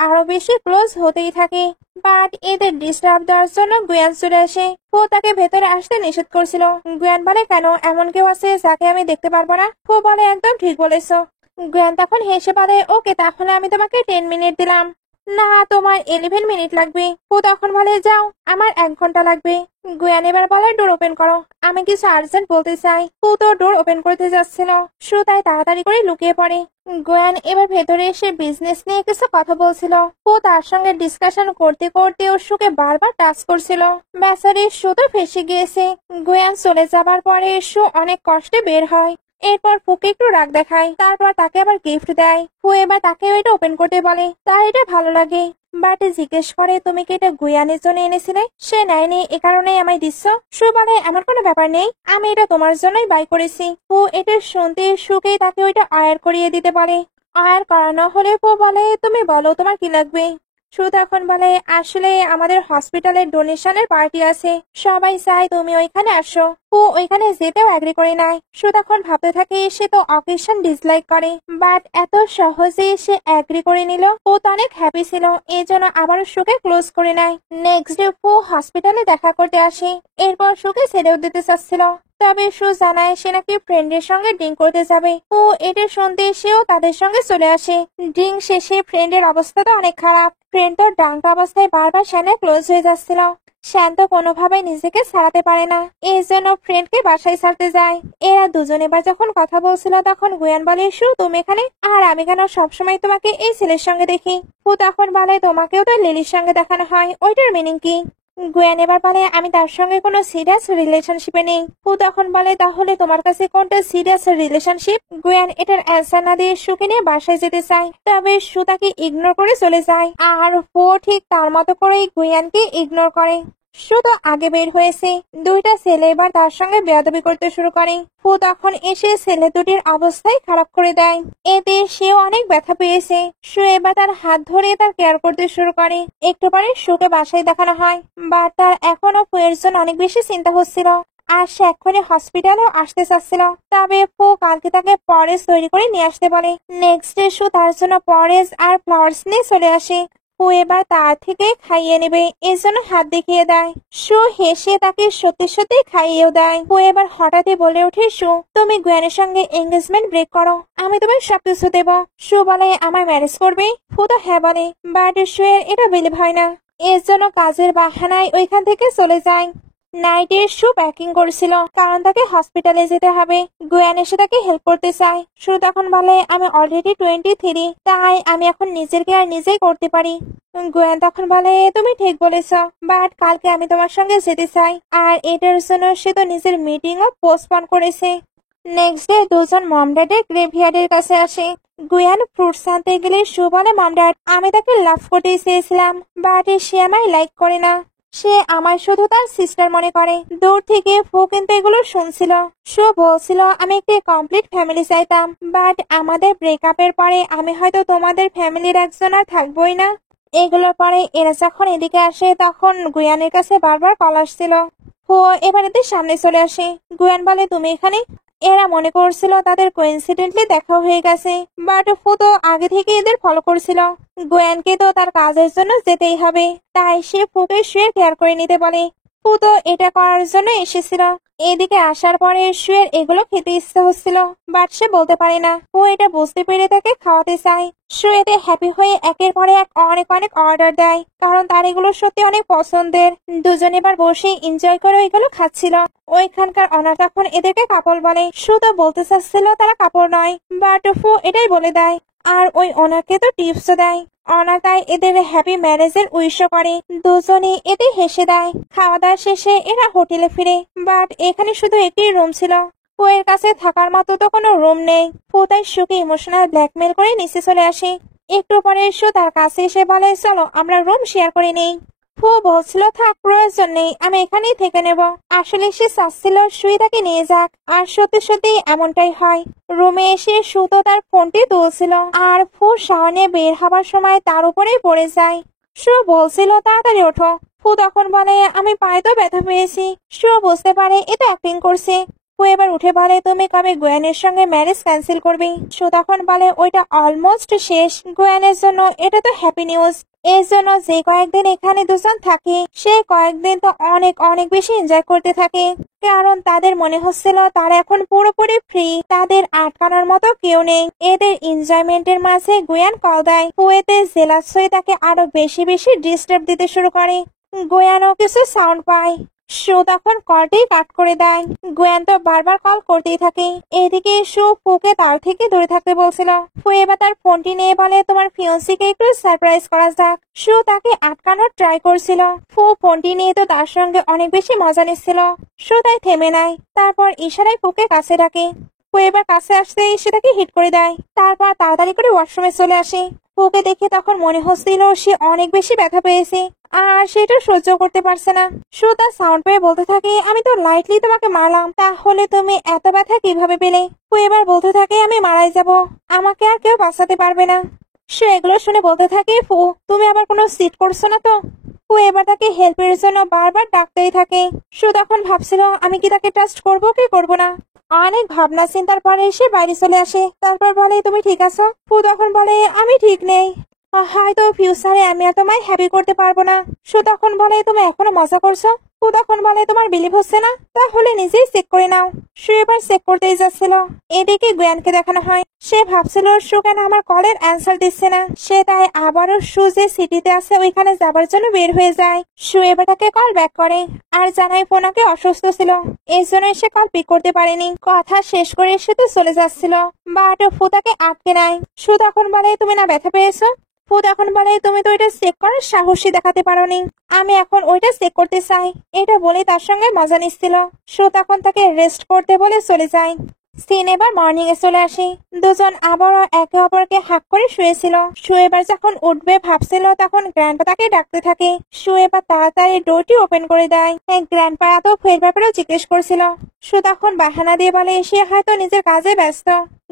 আরো বেশি ক্লোজ হতেই থাকে, বাট এদের ডিস্টার্ব দেওয়ার জন্য গুয়ান চলে আসে। ফু তাকে ভেতরে আসতে নিষেধ করছিল। গুয়ান বলে কেন, এমন কেউ আছে যাকে আমি দেখতে পারবো না? ফু বলে একদম ঠিক বলেছো। গুয়ান তখন হেসে বলে ওকে তাহলে আমি তোমাকে 10 মিনিট দিলাম। না তোমার 11 মিনিট লাগবে। ফু তখন বলে যাও, আমার 1 ঘন্টা লাগবে। গুয়ান এবার বলে ডোর ওপেন করো, আমি কিছু আর্জেন্ট বলতে চাই। ফু তো ডোর ওপেন করতে যাচ্ছিল, শু তাই তাড়াতাড়ি করে লুকিয়ে পড়ে। গুয়ান এবার ভেতরে এসে বিজনেস নিয়ে কিছু কথা বলছিল। ফু তার সঙ্গে ডিসকাশন করতে করতে ওর শুকে বারবার টাচ করছিল। বেচারি শু তো ফেসে গিয়েছে। গুয়ান চলে যাবার পরে শু অনেক কষ্টে বের হয়। এরপর ফুকে একটু রাগ দেখায়, তারপর তাকে আবার গিফট দেয়। ফু এবার তাকে এটা ওপেন করতে বলে, তার এটা ভালো লাগে, বাট জিজ্ঞেস করে তুমি কি এটা গুয়ানের জন্য এনেছিলে? সে নেয়নি, এ কারণেই আমায় দিচ্ছ। শু বলে এমন কোনো ব্যাপার নেই, আমি এটা তোমার জন্যই বাই করেছি। ফু এটা শুনতে শুকেই তাকে ওইটা আয়ার করিয়ে দিতে বলে। আয়ার করানো হলে ফু বলে তুমি বলো তোমার কি লাগবে? শু তখন বলে আসলে আমাদের হসপিটালের ডোনেশনের পার্টি আছে, সবাই চায় তুমি ওইখানে আসো। ও ওইখানে যেতেও এগ্রি করে নাই। শু তখন ভাবতে থাকে সে তো অকেশন ডিসলাইক করে, বাট এত সহজে সে এগ্রি করে নিল। ও তো অনেক হ্যাপি ছিল, এই জন্য আবারও শুকে ক্লোজ করে নেয়। নেক্সট ডে ফু হসপিটালে দেখা করতে আসে, এরপর শুকে ছেড়েও দিতে চাচ্ছিল, তবে শু জানায় সে নাকি ফ্রেন্ডের সঙ্গে ড্রিঙ্ক করতে যাবে। ও এটা শুনতে সেও তাদের সঙ্গে চলে আসে। ড্রিঙ্ক শেষে ফ্রেন্ডের অবস্থা তো অনেক খারাপ। ফ্রেন্ড তো ড্রাঙ্ক অবস্থায় বারবার শ্যানে ক্লোজ হয়ে যাচ্ছিল। শ্যান তো কোনোভাবে নিজেকে ছাড়াতে পারে না, এই জন্য ফ্রেন্ডকে বাসায় ছাড়তে যায়। এরা দুজন এবার যখন কথা বলছিল তখন গুয়ান বলে শু তুমি এখানে, আর আমি কেন সবসময় তোমাকে এই ছেলের সঙ্গে দেখি? ফু তখন বলে তোমাকেও তো লিলির সঙ্গে দেখানো হয়, ওইটার মিনিং কি? গুয়ান এবার বলে আমি তার সঙ্গে কোনো সিরিয়াস রিলেশনশিপে নেই। ফু তখন বলে তাহলে তোমার কাছে কোনটা সিরিয়াস রিলেশনশিপ? গুয়ান এটার অ্যান্সার না দিয়ে সুকে নিয়ে বাসায় যেতে চায়, তবে সু তাকে ইগনোর করে চলে যায় আর ফু ঠিক তার মতো করেই গুয়ানকে ইগনোর করে। শুধু আগে বের হয়েছে, দুইটা ছেলে এবার তার সঙ্গে বেয়াদবি করতে শুরু করে। ফু তখন এসে ছেলে দুটির অবস্থাই খারাপ করে দেয়, এতে সেও অনেক ব্যথা পেয়েছে। সু এবার তার হাত ধরে তার কেয়ার করতে শুরু করে। একটু পরে সুকে বাসায় দেখানো হয়, বা তার এখনো ফুয়ের জন্য অনেক বেশি চিন্তা হচ্ছিল আর সে এক্ষুনি হসপিটালেও আসতে চাচ্ছিল। তবে ফু কালকে তাকে পরেজ তৈরি করে নিয়ে আসতে বলে। নেক্সট ডে সু তার জন্য পরেজ আর ফ্লাওয়ার্স নিয়ে চলে আসে। ফু এবার তার থেকে খাইয়ে নেবে, এর জন্য হাত দেখিয়ে দেয়। সু হেসে তাকে সত্যি সত্যি খাইয়েও দেয়। ফু এবার হঠাৎই বলে ওঠে, সু তুমি গুয়ানের সঙ্গে এঙ্গেজমেন্ট ব্রেক করো, আমি তোমায় সবকিছু দেব। সু বলে আমায় ম্যারেজ করবে? ফু তো হ্যাঁ বলে, বাট সু এর এটা বিলিভ হয় না। এর জন্য কাজের বাহানায় ওইখান থেকে চলে যায়। নাইটে সু প্যাকিং করছিল, কারণ তাকে হসপিটালে যেতে হবে। গুয়ান এসে তাকে হেল্প করতে চায়। সু তখন বলে আমি অলরেডি 23, তাই আমি এখন নিজের কেয়ার নিজেই করতে পারি। গুয়ান তখন বলে তুমি ঠিক বলেছ, বাট কালকে আমি তোমার সঙ্গে যেতে চাই, আর এটার জন্য সে তো নিজের মিটিংও পোস্টপন করেছে। নেক্সট ডে দুজন মম ড্যাডের গ্রেভইয়ার্ডের কাছে আসে। গুয়ান ফ্রুটস আনতে গেলে সু বলে মম ড্যাড আমি তাকে লাভ করতে চেয়েছিলাম, বাট সে আমায় লাইক করে না, সে আমায় শুধু তার সিস্টার মনে করে। দূর থেকে ফু কিন্তু এগুলো শুনছিল। সু বলছিল আমি একটি কমপ্লিট ফ্যামিলি চাইতাম, বাট আমাদের ব্রেকআপের পরে আমি হয়তো তোমাদের ফ্যামিলির একজন আর থাকবোই না। এগুলোর পরে এরা যখন এদিকে আসে তখন গুয়ানের কাছে বারবার কল আসছিল। ফু এবার এদের সামনে চলে আসে। গুয়ান বলে তুমি এখানে? এরা মনে করছিল তাদের কোইন্সিডেন্টলি দেখা হয়ে গেছে, বাট ফু তো আগে থেকে এদের ফলো করছিল। গুয়ানকে তো তার কাজের জন্য যেতেই হবে, তাই সে ফুকে শুয়ে কেয়ার করে নিতে বলে। ফু তো এটা করার জন্য এসেছিল। এদিকে আসার পরে শুয়ের এগুলো খেতে ইচ্ছে হচ্ছিল, বাট সে বলতে পারে না। ও এটা বুঝতে পেরে তাকে খাওয়াতে চায়। সু এতে হ্যাপি হয়ে একের পরে এক অনেক অনেক অর্ডার দেয়, কারণ তার এগুলো সত্যি অনেক পছন্দের। দুজন এবার বসে এনজয় করে এগুলো খাচ্ছিল। ওইখানকার অনার তখন এদেরকে কাপড় বলে। সু তো বলতে চাচ্ছিল তারা কাপড় নয়, বাট ফু এটাই বলে দেয়, আর ওই ওনারকে তো টিপসও দেয়। অনার তাই এদের হ্যাপি ম্যারেজের উইশও করে। দুজনে এতে হেসে দেয়। খাওয়া দাওয়া শেষে এরা হোটেলে ফিরে, বাট এখানে শুধু একটি রুম ছিল। ফু এর কাছে থাকার মতো তো কোনো রুম নেই। ফু তাই সুকে ইমোশনাল ব্ল্যাকমেল করে নিচে চলে আসে। একটু পরে সু তার কাছে এসে বলে চলো আমরা রুম শেয়ার করে নেই। ফু বলছিল থাক প্রয়োজন নেই, আমি এখানেই থেকে নেব। আসলে সে চাচ্ছিল সুই তাকে নিয়ে যাক, আর সত্যি সত্যি এমনটাই হয়। রুমে এসে সু তো তার ফোনটি তুলছিল, আর ফু শাওনে বের হবার সময় তার উপরেই পড়ে যায়। সু বলছিল তাড়াতাড়ি ওঠো। ফু তখন বলে আমি পায়ে তো ব্যথা পেয়েছি। সু বুঝতে পারে এটা অ্যাক্টিং করছে। ফু এবার উঠে বলে তুমি কবে গুয়ানের সঙ্গে ম্যারেজ ক্যান্সেল করবে? সু তখন বলে ওইটা অলমোস্ট শেষ। গুয়ানের জন্য এটা তো হ্যাপি নিউজ। এর জন্য যে কয়েকদিন এখানে দুজন থাকে, সে কয়েকদিন তো অনেক অনেক বেশি এনজয় করতে থাকে, কারণ তাদের মনে হচ্ছিল তারা এখন পুরোপুরি ফ্রি, তাদের আটকানোর মতো কেউ নেই। এদের এনজয়মেন্টের মাঝে গুয়ান কল দেয়। কুয়েতে জেলাস হয়ে তাকে আরো বেশি বেশি ডিস্টার্ব দিতে শুরু করে। গুয়ানও কিছু সাউন্ড পায়। সু তখন কলটি কাট করে দেয়। গুয়ান তো বারবার কল করতেই থাকে। এদিকে সু ফুকে তার থেকে দূরে থাকতে বলছিল। ফু এবার তার ফোনটি নিয়ে বলে তোমার ফিয়ন্সিকে একটু সারপ্রাইজ করা যাক। সু তাকে আটকানোর ট্রাই করছিল। ফু ফোনটি নিয়ে তো তার সঙ্গে অনেক বেশি মজা নিচ্ছিল। সু তাই থেমে নেয়, তারপর ইশারায় ফুকে কাছে ডাকে। ফু এবার কাছে আসতেই সে তাকে হিট করে দেয়, তারপর তাড়াতাড়ি করে ওয়াশরুমে চলে আসে। ফুকে দেখে তখন মনে হচ্ছিল সে অনেক বেশি ব্যথা পেয়েছে, আর সেটা সহ্য করতে পারছে না। সু তার সাউন্ড পেয়ে বলতে থাকে আমি তো লাইটলি তোমাকে মারলাম, তাহলে তুমি এত ব্যথা কিভাবে পেলে? ফু এবার বলতে থাকে আমি মারাই যাব, আমাকে আর কেউ বাঁচাতে পারবে না। সে এগুলো শুনে বলতে থাকে ফু তুমি আবার কোনো সিট করছো না তো? ফু এবার তাকে হেল্পের জন্য বারবার ডাকতেই থাকে। সু তখন ভাবছিল আমি কি তাকে ট্রাস্ট করবো কি করবো না। অনেক ভাবনা চিন্তার পরে সে বাইরে চলে আসে। তারপর বলে তুমি ঠিক আছো? ফু তখন বলে আমি ঠিক নেই, হয়তো ফিউচারে আমি আর তোমায় হ্যাপি করতে পারবো না। সু তখন বলে তুমি এখনো মজা করছো? ফু তখন বলে তোমার বিলিভ হচ্ছে না, তাহলে নিজেই চেক করে নাও। সু এবার চেক করতেই যাচ্ছিল। এদিকে গুয়ানকে দেখানো হয়। সে ভাবছিল সু কেন আমার কলের অ্যান্সার দিচ্ছে না। সে তাই আবারও সু যে সিটিতে আছে ওইখানে যাবার জন্য বের হয়ে যায়। সু এবার তাকে কল ব্যাক করে আর জানায় ফোনাকে অসুস্থ ছিল, এই জন্য সে কল পিক করতে পারেনি। কথা শেষ করে সে তো চলে যাচ্ছিল, বাট ফু তাকে আটকে নেয়। সু তখন বলে তুমি না ব্যথা পেয়েছো? ফু তখন বলে তুমি তো এটা চেক করার সাহসই দেখাতে পারোনি, আমি এখন ওইটা চেক করতে চাই। এটা বলে তার সঙ্গে মজা নিচ্ছিল। সো তখন তাকে রেস্ট করতে বলে চলে যায়। সিন এবার মর্নিং এ চলে আসে। দুজন আবারও একে অপরকে হাক করে শুয়েছিল। শুয়ে এবার যখন উঠবে ভাবছিল তখন গ্র্যান্ডপা তাকে ডাকতে থাকে। শুয়ে এবার তাড়াতাড়ি ডোরটি ওপেন করে দেয়। গ্র্যান্ডপা এত ফের ব্যাপারেও জিজ্ঞেস করছিল। সু তখন বাহানা দিয়ে বলে সে হয়তো নিজের কাজে ব্যস্ত।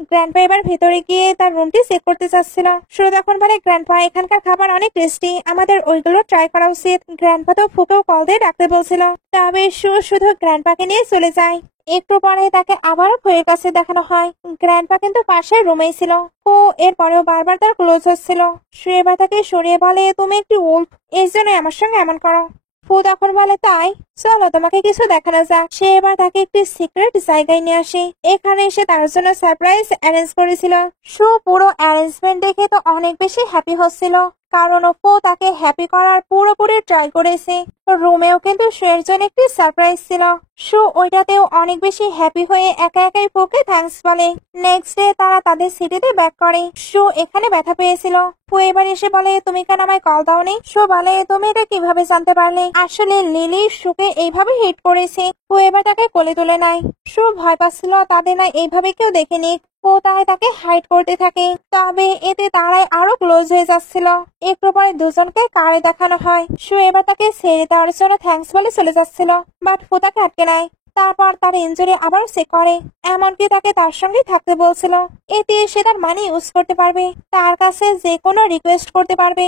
গ্র্যান্ডপা এবার ভেতরে গিয়ে তার রুমটি চেক করতে চাচ্ছিল। সু তখন বলে গ্র্যান্ডপা এখানকার খাবার অনেক টেস্টি, আমাদের ওইগুলো ট্রাই করা উচিত। গ্র্যান্ডপা তো ফুকেও কল দিয়ে ডাকতে বলছিল। তবে সু শুধু গ্র্যান্ডপাকে নিয়ে চলে যায়। একটু পরে তাকে আবার ফুয়ের কাছে দেখানো হয়। গ্র্যান্ডপা কিন্তু পাশের রুমেই ছিল। ও এরপরেও বারবার তার ক্লোজ হচ্ছিল। সু এবার তাকে সরিয়ে বলে তুমি একটি উল্ফ, এই জন্যই আমার সঙ্গে এমন করো। ফু তখন বলে তাই, চলো তোমাকে কিছু দেখানো যাক। সে এবার তাকে একটি সিক্রেট জায়গায় নিয়ে আসে। এখানে এসে তার জন্য সারপ্রাইজ অ্যারেঞ্জ করেছিল। সু পুরো অ্যারেঞ্জমেন্ট দেখে তো অনেক বেশি হ্যাপি হচ্ছিল, কারণ ফু তাকে হ্যাপি করার পুরোপুরি ট্রাই করেছে। রুমেও কিন্তু শুয়ের জন্য একটি সারপ্রাইজ ছিল। সু ওইটাতেও অনেক বেশি হ্যাপি হয়ে একা একাই ফুকে থ্যাঙ্কস বলে। নেক্সট ডে তারা তাদের সিটিতে ব্যাক করে। সু এখানে ব্যথা পেয়েছিল। ফু এবার এসে বলে তুমি কেন আমায় কল দাওনি? সু বলে তুমি এটা কিভাবে জানতে পারলে? আসলে লিলি সুকে এইভাবে হিট করেছে। ফু এবার তাকে কোলে তুলে নেয়। সু ভয় পাচ্ছিল তাদের না এইভাবে কেউ দেখেনি। ও তাকে হাইড করতে থাকে। তবে এতে তারাই আরো ক্লোজ হয়ে যাচ্ছিল। একটু পরে দুজনকে কারে দেখানো হয়। সু এবার তাকে ছেড়ে দেওয়ার জন্য থ্যাঙ্কস বলে চলে যাচ্ছিল, বাট ফু তাকে আটকে নেয়। তারপর তার ইনজুরি আবার চেক করে, এমনকি তাকে তার সঙ্গে থাকতে বলছিল। এতে সে তার মানি ইউজ করতে পারবে, তার কাছে যে কোনো রিকোয়েস্ট করতে পারবে।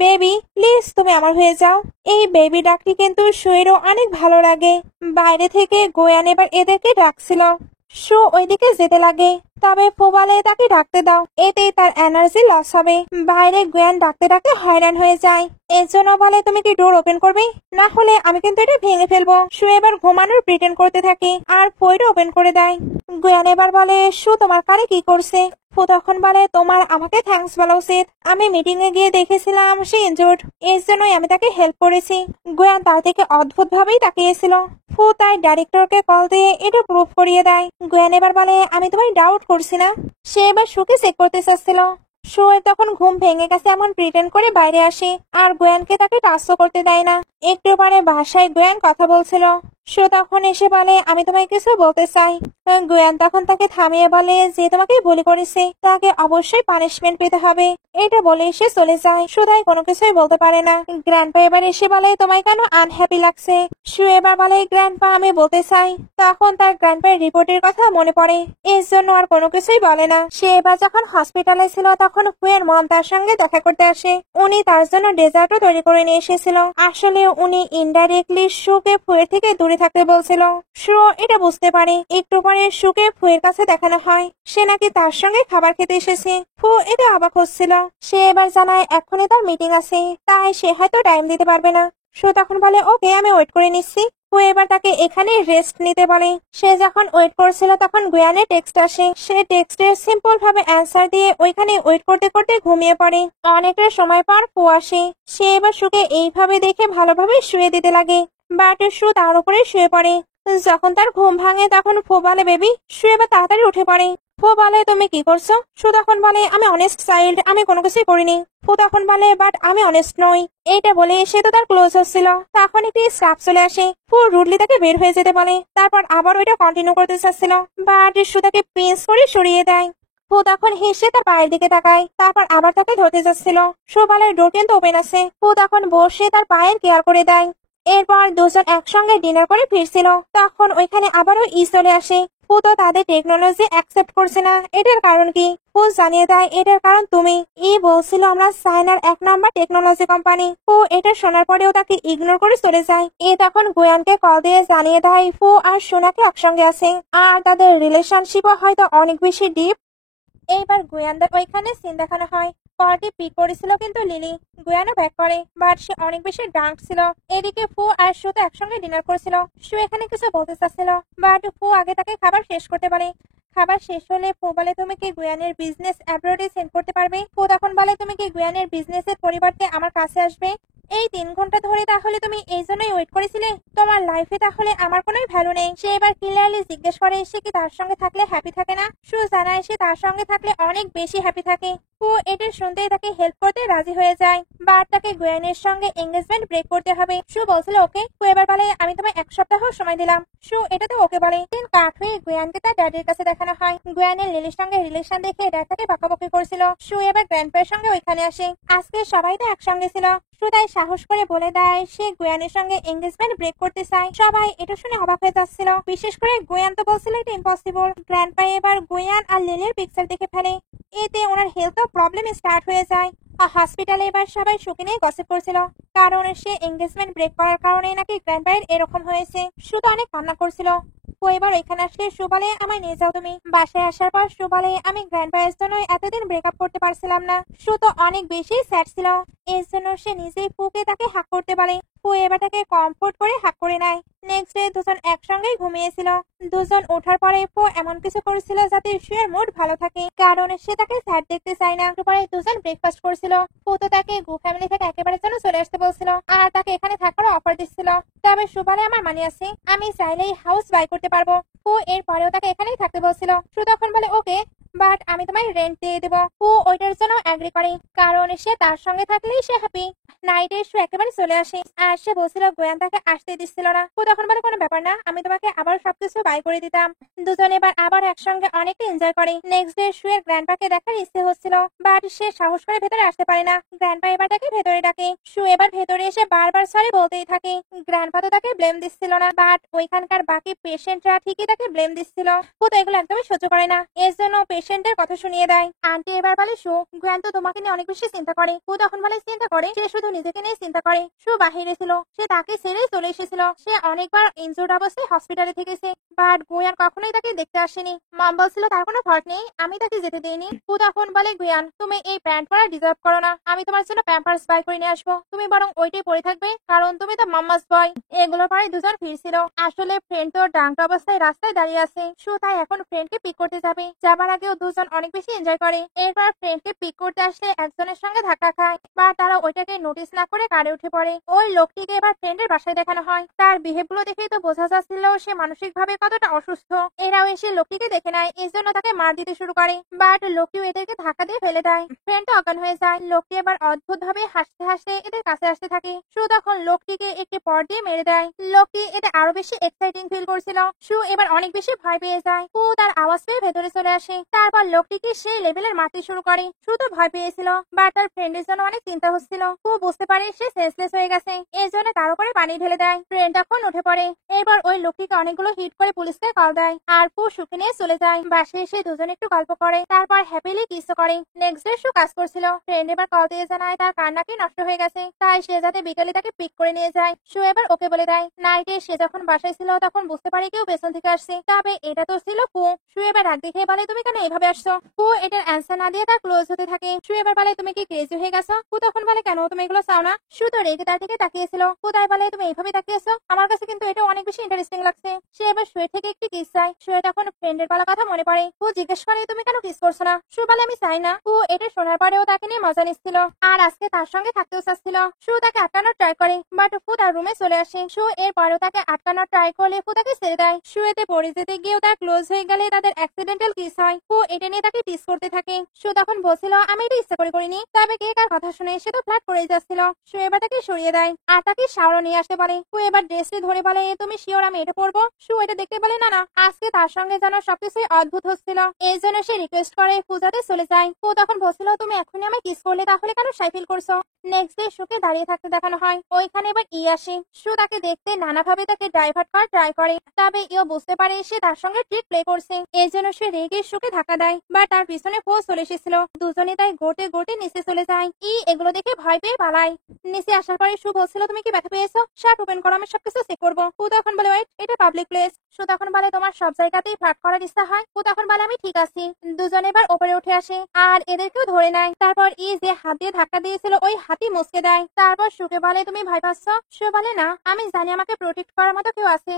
বেবি প্লিজ তুমি আমার হয়ে যাও। এই বেবি ডাকটি কিন্তু সুয়েরও অনেক ভালো লাগে। বাইরে থেকে গোয়ান এবার এদেরকে ডাকছিল। সু ওইদিকে যেতে লাগে। তবে ফু বলে তাকে ডাকতে দাও, এতেই তার এনার্জি লস হবে। বাইরে গোয়ান ডাকতে ডাকতে হয়রান হয়ে যায়। এর জন্য বলে তুমি কি ডোর ওপেন করবে, না হলে আমি কিন্তু এটা ভেঙে ফেলবো। সু এবার ঘুমানোর প্রিটেন্ড করতে থাকে আর ফোইটা ওপেন করে দেয়। গোয়ান এবার বলে সু তোমার কানে কি করছে? ফু তখন বলে তোমার আমাকে থ্যাঙ্কস বলা উচিত, আমি মিটিং এ গিয়ে দেখেছিলাম সে ইনজুর্ড, এর জন্যই আমি তাকে হেল্প করেছি। গোয়ান তার থেকে অদ্ভুত ভাবেই তাকিয়েছিল। ফু তার ডাইরেক্টরকে কল দিয়ে এটা প্রুফ করিয়ে দেয়। গোয়ান এবার বলে আমি তোমায় ডাউট করছি না। সে এবার সুকে চেক করতে চাচ্ছিল। শোয়ের তখন ঘুম ভেঙে গেছে এমন প্রিটেন্ড করে বাইরে আসে আর গোয়ানকে তাকে টাচও করতে দেয় না। একটু পরে বাসায় গোয়ান কথা বলছিল। সে তখন এসে বলে আমি তোমায় কিছু বলতে চাই। গোয়ান তখন তাকে থামিয়ে বলে যে তোমাকে ভুল করেছে তাকে অবশ্যই পানিশমেন্ট পেতে হবে। এটা বলে সে চলে যায়। সুধাই কোনো কিছুই বলতে পারে না। গ্র্যান্ডপা এবার এসে বলে তোমায় কেন আনহ্যাপি লাগছে? সু এবার বলে গ্র্যান্ডপা আমি বলতে চাই। তখন তার গ্র্যান্ডপার রিপোর্টের কথা মনে পড়ে, এর জন্য আর কোনো কিছুই বলে না। সে এবার যখন হসপিটালে ছিল তখন ফুয়ের মম তার সঙ্গে দেখা করতে আসে। উনি তার জন্য ডেজার্টও তৈরি করে নিয়ে এসেছিল। আসলে উনি ইনডাইরেক্টলি সুকে ফুয়ের থেকে দূরে থাকতে বলছিল। সু এটা বুঝতে পারে। একটু পরে সুকে ফুয়ের কাছে দেখানো হয় সে নাকি তার সঙ্গে খাবার খেতে এসেছে। ফু এটা অবাক হচ্ছিল। সে এবার জানায় এখনই তার মিটিং আছে, তাই সে হয়তো টাইম দিতে পারবে না। সু তখন বলে ওকে আমি ওয়েট করে নিচ্ছি। ফু এবার তাকে এখানে রেস্ট নিতে বলে। সে যখন ওয়েট করছিল তখন গোয়ানের টেক্সট আসে। সে টেক্সটের সিম্পল ভাবে অ্যান্সার দিয়ে ওইখানে ওয়েট করতে করতে ঘুমিয়ে পড়ে। অনেকটা সময় পর ফু আসে। সে এবার সুকে এইভাবে দেখে ভালোভাবে শুয়ে দিতে লাগে, বাট সু তার উপরে শুয়ে পড়ে। যখন তার ঘুম ভাঙে তখন ফু বলে বেবি সু এবার তাড়াতাড়ি উঠে পড়ে। ফু বলে তুমি কি করছো? সু তখন বলে আমি অনেস্ট চাইল্ড, আমি কোনো কিছুই করিনি। ফু তখন বলে বাট আমি অনেস্ট নই। এইটা বলে সে তো তার ক্লোজ হচ্ছিল। তখন একটি স্টাফ চলে আসে। ফু রুডলি তাকে বের হয়ে যেতে বলে। তারপর আবার ওইটা কন্টিনিউ করতে চাচ্ছিল, বাট সু তাকে পিঞ্চ করে সরিয়ে দেয়। ফু তখন হেসে তার পায়ের দিকে তাকায়, তারপর আবার তাকে ধরতে যাচ্ছিল। সু বলে ডোর কিন্তু ওপেন আছে। ফু তখন বসে তার পায়ের কেয়ার করে দেয়। এরপর দুজন একসঙ্গে ডিনার করে ফিরছিল। তখন ওইখানে আবারও চলে আসে। ফু তো তাদের টেকনোলজি অ্যাকসেপ্ট করছে না। এটার কারণ কি? ফু জানিয়ে দেয় এটার কারণ তুমি। বলছিল আমরা চায়নার 1 নাম্বার টেকনোলজি কোম্পানি। ফু এটা শোনার পরেও তাকে ইগনোর করে চলে যায়। তখন গোয়ানকে কল দিয়ে জানিয়ে দেয় ফু আর সোনাকে একসঙ্গে আছে আর তাদের রিলেশনশিপও হয়তো অনেক বেশি ডিপ। এইবার গোয়ানদের ওইখানে সিন দেখানো হয়। পার্টি পিক করেছিল কিন্তু লিলি। গোয়ানও ব্যাক করে, বাট সে অনেক বেশি ড্রাঙ্ক ছিল। এদিকে ফু আর সু তো একসঙ্গে ডিনার করছিল। সু এখানে কিছু বলতে চাচ্ছিল, বাট ফু আগে তাকে খাবার শেষ করতে বলে। খাবার শেষ হলে ফু বলে তুমি কি গোয়ানের বিজনেস অ্যাব্রোডে সেন্ড করতে পারবে? ফু তখন বলে তুমি কি গোয়ানের বিজনেসের পরিবর্তে আমার কাছে আসবে? এই 3 ঘন্টা ধরে তাহলে তুমি এই জন্যই ওয়েট করেছিলে? তোমার লাইফে তাহলে আমার কোনো ভ্যালু নেই? সে এবার ক্লিয়ারলি জিজ্ঞেস করে সে কি তার সঙ্গে থাকলে হ্যাপি থাকে না। সু জানায় সে তার সঙ্গে থাকলে অনেক বেশি হ্যাপি থাকে। ও এটা শুনতেই তাকে হেল্প করতে রাজি হয়ে যায়, বাট তাকে গোয়ানের সঙ্গে এঙ্গেজমেন্ট ব্রেক করতে হবে। সু বলছিল ওকে। ও এবার বলে আমি তোমায় 1 সপ্তাহ সময় দিলাম। সু এটা তো ওকে বলে। দিন কাট হয়ে গোয়ানকে তার ড্যাডির কাছে দেখানো হয়। গোয়ানের লিলির সঙ্গে রিলেশন দেখে ড্যাড তাকে বকাবকি করছিল। সু এবার গ্র্যান্ডপায়ের সঙ্গে ওইখানে আসে। আজকে সবাই তো একসঙ্গে ছিল। সু তাই সাহস করে বলে দেয় সে গোয়ানের সঙ্গে এঙ্গেজমেন্ট ব্রেক করতে চায়। সবাই এটা শুনে অবাক হয়ে যাচ্ছিল, বিশেষ করে গোয়ান তো বলছিল এটা ইম্পসিবল। গ্র্যান্ডপা এবার গোয়ান আর লিলির পিকচার দেখে ফেলে। এতে ওনার হেলথ প্রবলেম স্টার্ট হয়ে যায়। হসপিটালে এবার সবাই সুকে নিয়ে গসিপ করছিল, কারণ সে এঙ্গেজমেন্ট ব্রেক করার কারণে নাকি গ্র্যান্ডপায়ের এরকম হয়েছে। সু তো অনেক কান্না করছিল। ও এবার এখানে আসলে সু বলে আমায় নিয়ে যাও তুমি। বাসায় আসার পর সু বলে আমি গ্র্যান্ডপায়ের জন্য এতদিন ব্রেকআপ করতে পারছিলাম না। সু তো অনেক বেশি স্যাড ছিল, এর জন্য সে নিজেই ফুকে তাকে হাক করতে বলে। ফু এবার তাকে কমফোর্ট করে হাক করে নেয়। নেক্সট ডে দুজন একসঙ্গেই ঘুমিয়েছিল। দুজন ওঠার পরে ফু এমন কিছু করেছিল যাতে শুয়ের মুড ভালো থাকে, কারণ সে তাকে স্যাড দেখতে চায় না। পরে দুজন ব্রেকফাস্ট করছিল। ফু তো তাকে গু ফ্যামিলি থেকে একেবারে যেন চলে আসতে বলছিল, আর তাকে এখানে থাকার অফার দিচ্ছিল। তবে সু বলে আমার মানি আছে, আমি চাইলেই হাউস বাই করতে পারবো। ফু এর পরেও তাকে এখানেই থাকতে বলছিল। সু তখন বলে ওকে, বাট আমি তোমায় রেন্ট দিয়ে দেবো। ফু ওইটার জন্য অ্যাগ্রি করে, কারণ সে তার সঙ্গে থাকলেই সে হ্যাপি। নাইটে সু একেবারে চলে আসে, আর সে বলছিল গোয়ান তাকে আসতে দিচ্ছিল না। ফু তখন বলে কোনো ব্যাপার না, আমি তোমাকে আবার সবকিছু বাই করে দিতাম। দুজনে এবার আবার একসঙ্গে অনেকটা এনজয় করে। নেক্সট ডে সু এর গ্র্যান্ডপাকে দেখার ইচ্ছে হচ্ছিল, বাট সে সাহস করে ভেতরে আসতে পারে না। গ্র্যান্ডপা এবার তাকে ভেতরে ডাকে। সু এবার ভেতরে এসে বারবার সরি বলতেই থাকে। গ্র্যান্ডপা তো তাকে ব্লেম দিচ্ছিল না, বাট ওইখানকার বাকি পেশেন্টরা ঠিকই তাকে ব্লেম দিচ্ছিল। ফু তো এগুলো একদমই সহ্য করে না, এর জন্য পেশেন্টের কথা শুনিয়ে দেয়। আন্টি এবার বলে সু গ্র্যান্ড তো তোমাকে নিয়ে অনেক বেশি চিন্তা করে। ফু তখন বলে চিন্তা করে, সে শুধু নিজেকে নিয়ে চিন্তা করে। সু বাহিরে ছিল, সে তাকে ছেড়ে চলে এসেছিল। সে অনেকবার ইনজুর্ড অবস্থায় হসপিটালে থেকেছে, বাট গুয়ান কখনোই তাকে দেখতে আসেনি। মম বলছিল তার কোনো ফল্ট নেই, আমি তাকে যেতে দিইনি। ফু তখন বলে গুয়ান তুমি এই প্যান্ট পরা ডিজার্ভ করো না, আমি তোমার জন্য প্যাম্পার্স বাই করে নিয়ে আসবো। তুমি বরং ওইটাই পরে থাকবে, কারণ তুমি তো মাম্মাস বয়। এগুলো পরে দুজন ফিরছিল। আসলে ফ্রেন্ড তো ড্রাঙ্ক অবস্থায় রাস্তায় দাঁড়িয়ে আছে। সু তাই এখন ফ্রেন্ডকে পিক করতে যাবে। যাবার আগেও দুজন অনেক বেশি এনজয় করে। এরপর ফ্রেন্ডকে পিক করতে আসলে একজনের সঙ্গে ধাক্কা খায়, বা তারা ওইটাকে নোটিস না করে কারে উঠে পড়ে। ওই লোকটিকে এবার ফ্রেন্ডের বাসায় দেখানো হয়। তার বিহেভ গুলো দেখেই তো বোঝা যাচ্ছিল সে মানসিক ভাবে কতটা অসুস্থ। এরাও এসে লোকটিকে দেখে নেয়, এই জন্য তাকে মার দিতে শুরু করে, বাট লোকটিও এদেরকে ধাক্কা দিয়ে ফেলে দেয়। ফ্রেন্ড অজ্ঞান হয়ে যায়। লোকটি এবার অদ্ভুত ভাবে হাসতে হাসতে এদের কাছে আসতে থাকে। সু তখন লোকটিকে একটি পর দিয়ে মেরে দেয়। লোকটি এতে আরো বেশি এক্সাইটিং ফিল করছিল। সু এবার অনেক বেশি ভয় পেয়ে যায়। ফু তার আওয়াজ পেয়ে ভেতরে চলে আসে। তারপর লোকটিকে সেই লেভেলের মারতে শুরু করে। সু তো ভয় পেয়েছিল, বাট তার ফ্রেন্ডের জন্য অনেক চিন্তা হচ্ছিল। ফু বুঝতে পারে সে সেন্সলেস হয়ে গেছে, এর জন্য তার উপরে পানি ঢেলে দেয়। ফ্রেন্ড তখন উঠে পড়ে। এরপর ওই লোকটিকে অনেকগুলো হিট করে পুলিশকে কল দেয়, আর ফু সুকে নিয়ে চলে যায়। বাসে এসে দুজনে একটু গল্প করে, তারপর হ্যাপিলি কিস করে। নেক্সট ডে সু কাজ করছিল। ফ্রেন্ড এবার কল দিয়ে জানায় তার কার নাকি নষ্ট হয়ে গেছে, তাই সে যাতে বিকেলে তাকে পিক করে নিয়ে যায়। সু এবার ওকে বলে দেয়। নাইটে সে যখন বাসায় ছিল তখন বুঝতে পারে কেউ পেছন থেকে আসছে, তবে এটা তো ছিল ফু। সু এবার রাগ দেখে বলে তুমি কেন এইভাবে আসছো। ফু এটার অ্যান্সার না দিয়ে তার ক্লোজ হতে থাকে। সু এবার বলে তুমি কি ক্রেজি হয়ে গেছো। ফু তখন বলে কেন, তুমি এগুলো চাও না। সু তো রেগে তার দিকে তাকিয়েছিল। ফু তাই বলে তুমি এইভাবে তাকিয়েছো, আমার কাছে কিন্তু এটা অনেক বেশি ইন্টারেস্টিং লাগছে। সে এবার শুয়ে থেকে একটি কিস চায়। শুয়ে তখন ফ্রেন্ডের বলা কথা মনে পড়ে। ফু জিজ্ঞেস করে তুমি কেন কিস করছো না। সু বলে আমি চাই না। ফু এটা শোনার পরেও তাকে নিয়ে মজা নিচ্ছিল, আর আজকে তার সঙ্গে থাকতেও চাচ্ছিল। সু তাকে আটকানোর ট্রাই করে, বাট ফু তার রুমে চলে আসে। সু এর পরেও তাকে আটকানোর ট্রাই করলে ফু তাকে ছেড়ে দেয়। সু এতে পড়ে যেতে গিয়েও তার ক্লোজ হয়ে গেলে তাদের অ্যাক্সিডেন্টাল কিস হয়। ফু এটা নিয়ে তাকে টিস করতে থাকে। সু তখন বলছিল আমি এটা ইচ্ছা করে করিনি, তবে কে কার কথা শুনে সে তো ফ্ল্যাট করে যাচ্ছিল। সু এবার তাকে সরিয়ে দেয়, আর তাকে শাওয়ার নিয়ে আসতে বলে। ফু এবার ড্রেসটি ধরে বলে তুমি শিওর আমি এটা পরবো। সু এটা দেখতে বলে না না, আজকে তার সঙ্গে যেন সবকিছুই অদ্ভুত হচ্ছিল। এই জন্য সে রিকোয়েস্ট করে ফু যাতে চলে যায়। ফু তখন বলছিল তুমি এখনই আমায় কিস করলে, তাহলে কেন শাই ফিল করছো। নেক্সট ডে সুকে দাঁড়িয়ে থাকতে দেখানো হয়। ওইখানে এবার আসে। সু তাকে দেখতে নানাভাবে তাকে ডাইভার্ট করার ট্রাই করে, তবে বুঝতে পারে সে তার সঙ্গে ট্রিক প্লে করছে। এই জন্য সে রেগে সুকে ধাক্কা দেয়, বা তার পিছনে ফু চলে এসেছিল। দুজনে তাই গোটে গোটে নিচে চলে যায়। এগুলো দেখে ভয় পেয়ে পালায়। নিচে আসার পরে সু বলছিল তুমি কি ব্যথা পেয়েছো, শার্ট ওপেন করো, আমি সবকিছু চেক করবো। ফু তখন বলে ওয়েট, এটা পাবলিক প্লেস। সু তখন বলে তোমার সব জায়গাতেই ফ্লার্ট করার ইচ্ছা হয়। ফু তখন বলে আমি ঠিক আছি। দুজনে এবার ওপরে উঠে আসে, আর এদেরকেও ধরে নেয়। তারপর যে হাত দিয়ে ধাক্কা দিয়েছিল ওই হাতি মুসকে দেয়। তারপর সুকে বলে তুমি ভয় পাচ্ছ। সু বলে না, আমি জানি আমাকে প্রোটেক্ট করার মতো কেউ আছে।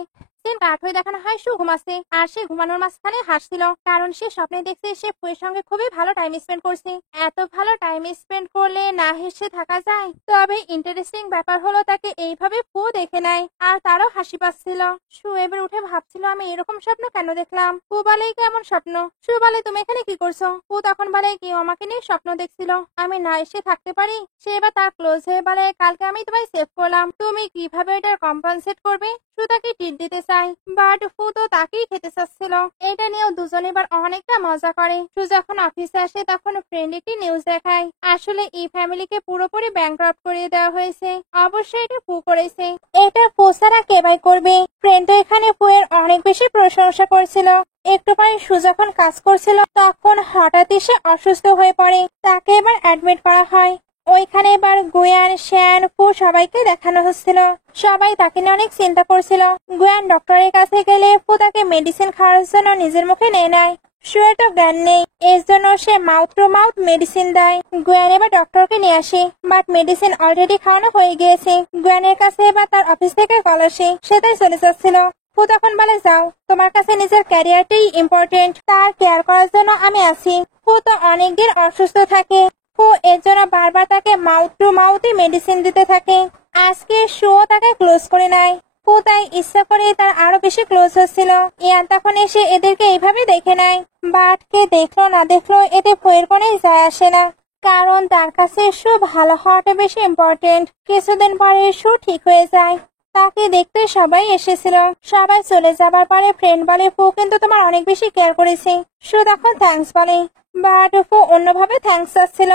সিন কাট হয়ে দেখানো হয় সু ঘুমাচ্ছে, আর সে ঘুমানোর মাঝখানে হাসছিল, কারণ সে স্বপ্নে দেখছে সে ফুয়ের সঙ্গে খুবই ভালো টাইম স্পেন্ড করছে। এত ভালো টাইম স্পেন্ড করলে না হেসে থাকা যায়? তবে ইন্টারেস্টিং ব্যাপার হলো তাকে এইভাবে ফু দেখে নেয়, আর তারও হাসি পাচ্ছিল। সু এবার উঠে ভাবছিল আমি এরকম স্বপ্ন কেন দেখলাম। ফু বলেই কেমন স্বপ্ন? সু বলে তুমি এখানে কি করছো? ফু তখন বলে কেউ আমাকে নিয়ে স্বপ্ন দেখছিল, আমি না এসে থাকতে পারি। সে এবার তার ক্লোজ হয়ে বলে কালকে আমি তোমায় সেভ করলাম, তুমি কিভাবে এটার কম্পেনসেট করবে? সু তাকে ট্রিট দিতে চায়, বাট ফু তো তাকেই খেতে চাচ্ছিল। এটা নিয়েও দুজনে এবার অনেকটা মজা করে। সু যখন অফিসে আসে তখন ফ্রেন্ড একটি নিউজ দেখায়, আসলে এই ফ্যামিলিকে পুরোপুরি ব্যাংক্রাফট করিয়ে দেওয়া হয়েছে। অবশ্যই এটা ফু করেছে, এটা ফু ছাড়া কে বাই করবে? ফ্রেন্ড তো এখানে ফু এর অনেক বেশি প্রশংসা করছিল। একটু পরে সু যখন কাজ করছিল তখন হঠাৎই সে অসুস্থ হয়ে পড়ে, তাকে এবার অ্যাডমিট করা হয়। ওইখানে এবার গুয়ান, শ্যান, ফু সবাইকে দেখানো হচ্ছিল। সবাই তাকে নিয়ে অনেক চিন্তা করছিল। গুয়ান ডক্টরের কাছে গেলে ফু তাকে মেডিসিন খাওয়ার জন্য নিজের মুখে নিয়ে নেয়। শুয়ে তো জ্ঞান নেই, এর জন্য সে মাউথ টু মাউথ মেডিসিন দেয়। গুয়ান এবার ডক্টরকে নিয়ে আসে, বাট মেডিসিন অলরেডি খাওয়ানো হয়ে গিয়েছে। গুয়ানের কাছে এবার তার অফিস থেকে কল আসে, সে তাই চলে যাচ্ছিল। ফু তখন বলে যাও, তোমার কাছে নিজের ক্যারিয়ারটাই ইম্পর্টেন্ট, তার কেয়ার করার জন্য আমি আছি। ফু তো অনেকদিন অসুস্থ থাকে, ফু এর জন্য বারবার তাকে মাউথ টু মাউথই মেডিসিন দিতে থাকে। আজকে শুও তাকে ক্লোজ করে নেয়। ফু তাই ইচ্ছা করে তার আরো বেশি ক্লোজ হচ্ছিল। ইয়ান তখন এসে এদেরকে এইভাবে দেখে নেয়, বাট কে দেখলো না দেখলো এতে ফুয়ের কোনো যায় আসে না, কারণ তার কাছে শু ভালো হওয়াটা বেশি ইম্পর্টেন্ট। কিছুদিন পরে শু ঠিক হয়ে যায়, তাকে দেখতে সবাই এসেছিল। সবাই চলে যাবার পরে ফ্রেন্ড বলে ফু কিন্তু তোমার অনেক বেশি কেয়ার করেছে। শু তখন থ্যাঙ্কস বলে, বাট ফু অন্যভাবে থ্যাঙ্কস চাচ্ছিল।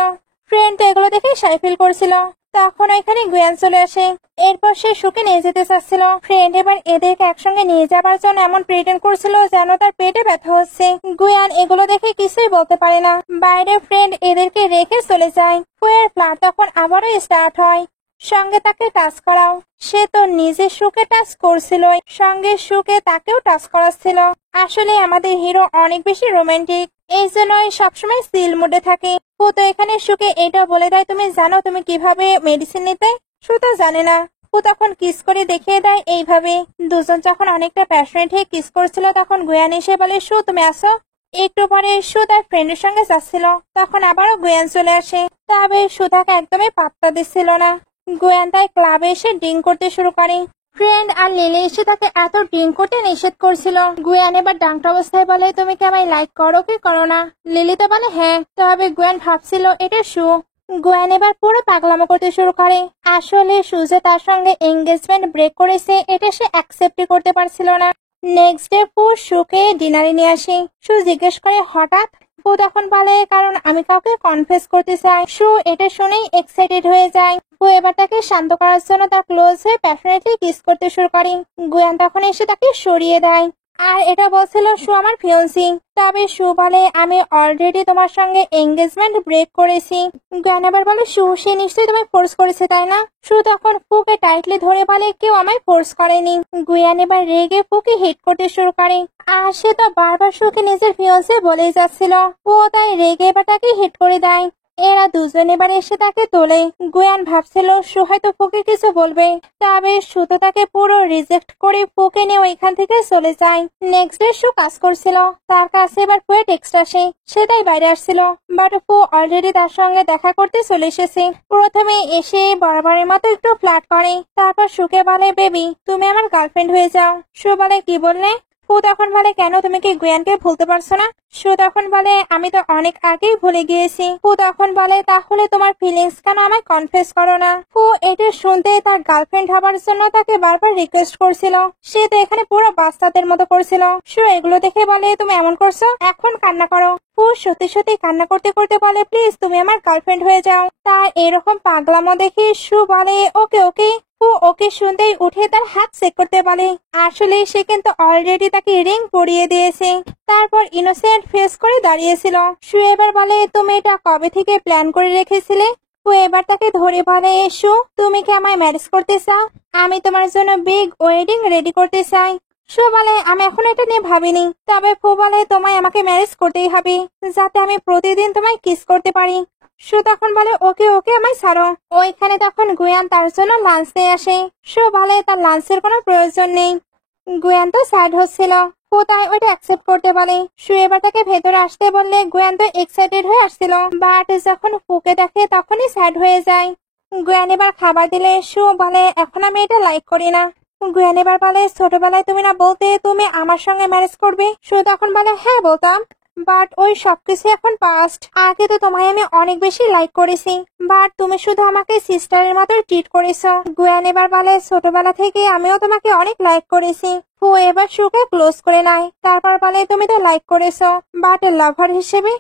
ফ্রেন্ড তো এগুলো দেখে শাই ফিল করছিল। তখন এখানে গুয়ান চলে আসে, এরপর সে শুকে নিয়ে যেতে চাচ্ছিল। ফ্রেন্ড এবার এদেরকে একসঙ্গে নিয়ে যাবার জন্য এমন প্রিটেন্ড করছিল যেন তার পেটে ব্যথা হচ্ছে। গুয়ান এগুলো দেখে কিছুই বলতে পারে না। বাইরে ফ্রেন্ড এদেরকে রেখে চলে যায়। ফুয়ের ফ্লাড তখন আবারও স্টার্ট হয়, সঙ্গে তাকে টাচ করাও। সে তো নিজে সুকে টাচ করছিল, সঙ্গে সুকে তাকেও টাচ করাচ্ছিল। আসলে আমাদের হিরো অনেক বেশি রোমান্টিক, এই জন্যই সবসময় সিল মুডে থাকে। ফু তো এখানে সুকে এটা বলে দেয় তুমি জানো তুমি কিভাবে মেডিসিন নিতে? সু তো জানে না। ফু তখন কিস করে দেখিয়ে দেয় এইভাবে। দুজন যখন অনেকটা প্যাশনেট হয়ে কিস করছিল তখন গুয়ান এসে বলে সু তুমি আসো। একটু পরে সু তার ফ্রেন্ডের সঙ্গে যাচ্ছিল, তখন আবারও গুয়ান চলে আসে। তবে সু তাকে একদমই পাত্তা দিচ্ছিল না। গুয়ান তাই ক্লাবে এসে ড্রিঙ্ক করতে শুরু করে। ফ্রেন্ড আর লিলি এসে তাকে এত ড্রিঙ্ক করতে নিষেধ করছিল। গুয়ান এবার ডাঙ্কটা অবস্থায় বলে তুমি কি আমায় লাইক করো কি করো না? লিলি তো বলে হ্যাঁ। তবে গুয়ান ভাবছিল এটা শু। গুয়ান এবার পুরো পাগলামো করতে শুরু করে। আসলে সু যে তার সঙ্গে এঙ্গেজমেন্ট ব্রেক করেছে এটা সে অ্যাকসেপ্টই করতে পারছিল না। নেক্সট ডে ফু শুকে ডিনারে নিয়ে আসে। সু জিজ্ঞেস করে হঠাৎ? ফু তখন বলে কারণ আমি কাউকে কনফেস করতে চাই। সু এটা শুনেই এক্সাইটেড হয়ে যায়। ফু এবার তাকে শান্ত করার জন্য তার ক্লোজ হয়ে প্যাশনেটলি কিস করতে শুরু করে। গুয়ান তখন এসে তাকে সরিয়ে দেয়, আর এটা বলছিল সু আমার ফিয়ন্সি। তবে সু বলে আমি অলরেডি তোমার সঙ্গে এঙ্গেজমেন্ট ব্রেক করেছি। গুয়ান আবার বলে সু সে নিশ্চয়ই তোমায় ফোর্স করেছে তাই না? সু তখন ফুকে টাইটলি ধরে বলে কেউ আমায় ফোর্স করেনি। গুয়ান এবার রেগে ফুকে হিট করতে শুরু করে, আর সে তো বারবার সুকে নিজের ফিয়ন্সি বলেই যাচ্ছিল। ও তাই রেগে এবার তাকে হিট করে দেয়। এরা দুজন এবার এসে তাকে তোলে। গুয়ান ভাবছিল সু হয়তো ফুকে কিছু বলবে, তবে সু তো তাকে পুরো রিজেক্ট করে ফুকে নিয়ে ওইখান থেকে চলে যায়। নেক্সট ডে সু কাজ করছিল, তার কাছে এবার ফুয়ে টেক্সট আসে, সে তাই বাইরে আসছিল। বাট ফু অলরেডি তার সঙ্গে দেখা করতে চলে এসেছে। প্রথমে এসে বরাবরের মতো একটু ফ্ল্যাট করে, তারপর সুকে বলে বেবি তুমি আমার গার্লফ্রেন্ড হয়ে যাও। সু বলে কি বললে? ফু তখন বলে কেন তুমি কি গুয়ানকে ভুলতে পারছো না? সু তখন বলে আমি তো অনেক আগেই ভুলে গিয়েছি। ফু তখন বলে তাহলে তোমার ফিলিংস কেন আমায় কনফেস করো না? ফু এটা শুনতে তার গার্লফ্রেন্ড হবার জন্য তাকে বারবার রিকোয়েস্ট করছিল। সে তো এখানে পুরো বাচ্চাদের মতো করছিল। সু এগুলো দেখে বলে তুমি এমন করছো, এখন কান্না করো। ফু সত্যি সত্যি কান্না করতে করতে বলে প্লিজ তুমি আমার গার্লফ্রেন্ড হয়ে যাও। তার এরকম পাগলামো দেখে সু বলে ওকে ওকে। ফু ওকে শুনতেই উঠে তার হাত চেক করতে বলে। আসলে সে কিন্তু অলরেডি তাকে রিং পরিয়ে দিয়েছে। তারপর ইনোসেন্ট ফেস করে দাঁড়িয়েছিল। সু এবার বলে তুমি এটা কবে থেকে প্ল্যান করে রেখেছিলে? ফু এবার তাকে ধরে বলে সু তুমি কি আমায় ম্যারেজ করতে চাও? আমি তোমার জন্য বিগ ওয়েডিং রেডি করতে চাই। সু বলে আমি এখন এটা নিয়ে ভাবিনি, তবে ফু বলে তোমায় আমাকে ম্যারেজ করতেই হবে যাতে আমি প্রতিদিন তোমায় কিস করতে পারি। সু তখন বলে ওকে ওকে আমায় ছাড়ো। ওইখানে তখন গুয়ান তার জন্য লাঞ্চ নিয়ে আসে। সু বলে তার লাঞ্চের কোনো প্রয়োজন নেই। গুয়ান তো স্যাড হচ্ছিল। কোথায় ওইটা অ্যাকসেপ্ট করতে বলে। সু এবার তাকে ভেতরে আসতে বললে গুয়ান তো এক্সাইটেড হয়ে আসছিল, বাট যখন ফুকে দেখে তখনই স্যাড হয়ে যায়। গুয়ান এবার খাবার দিলে সু বলে এখন আমি এটা লাইক করি না। গুয়ান এবার বলে ছোটবেলায় তুমি না বলতে তুমি আমার সঙ্গে ম্যারেজ করবে। সু তখন বলে হ্যাঁ বলতাম, বাট ওই সবকিছু এখন পাস্ট। আগে তো তোমায় আমি অনেক বেশি লাইক করেছি, বাট তুমি শুধু আমাকে সিস্টারের মতো ট্রিট করেছো। গুয়ান এবার বলে ছোটবেলা থেকে আমিও তোমাকে অনেক লাইক করেছি। ও এবার সুকে ক্লোজ করে নেয়, তারপর বলে তুমি তো লাইক করেছো, বাট লাভার হিসেবে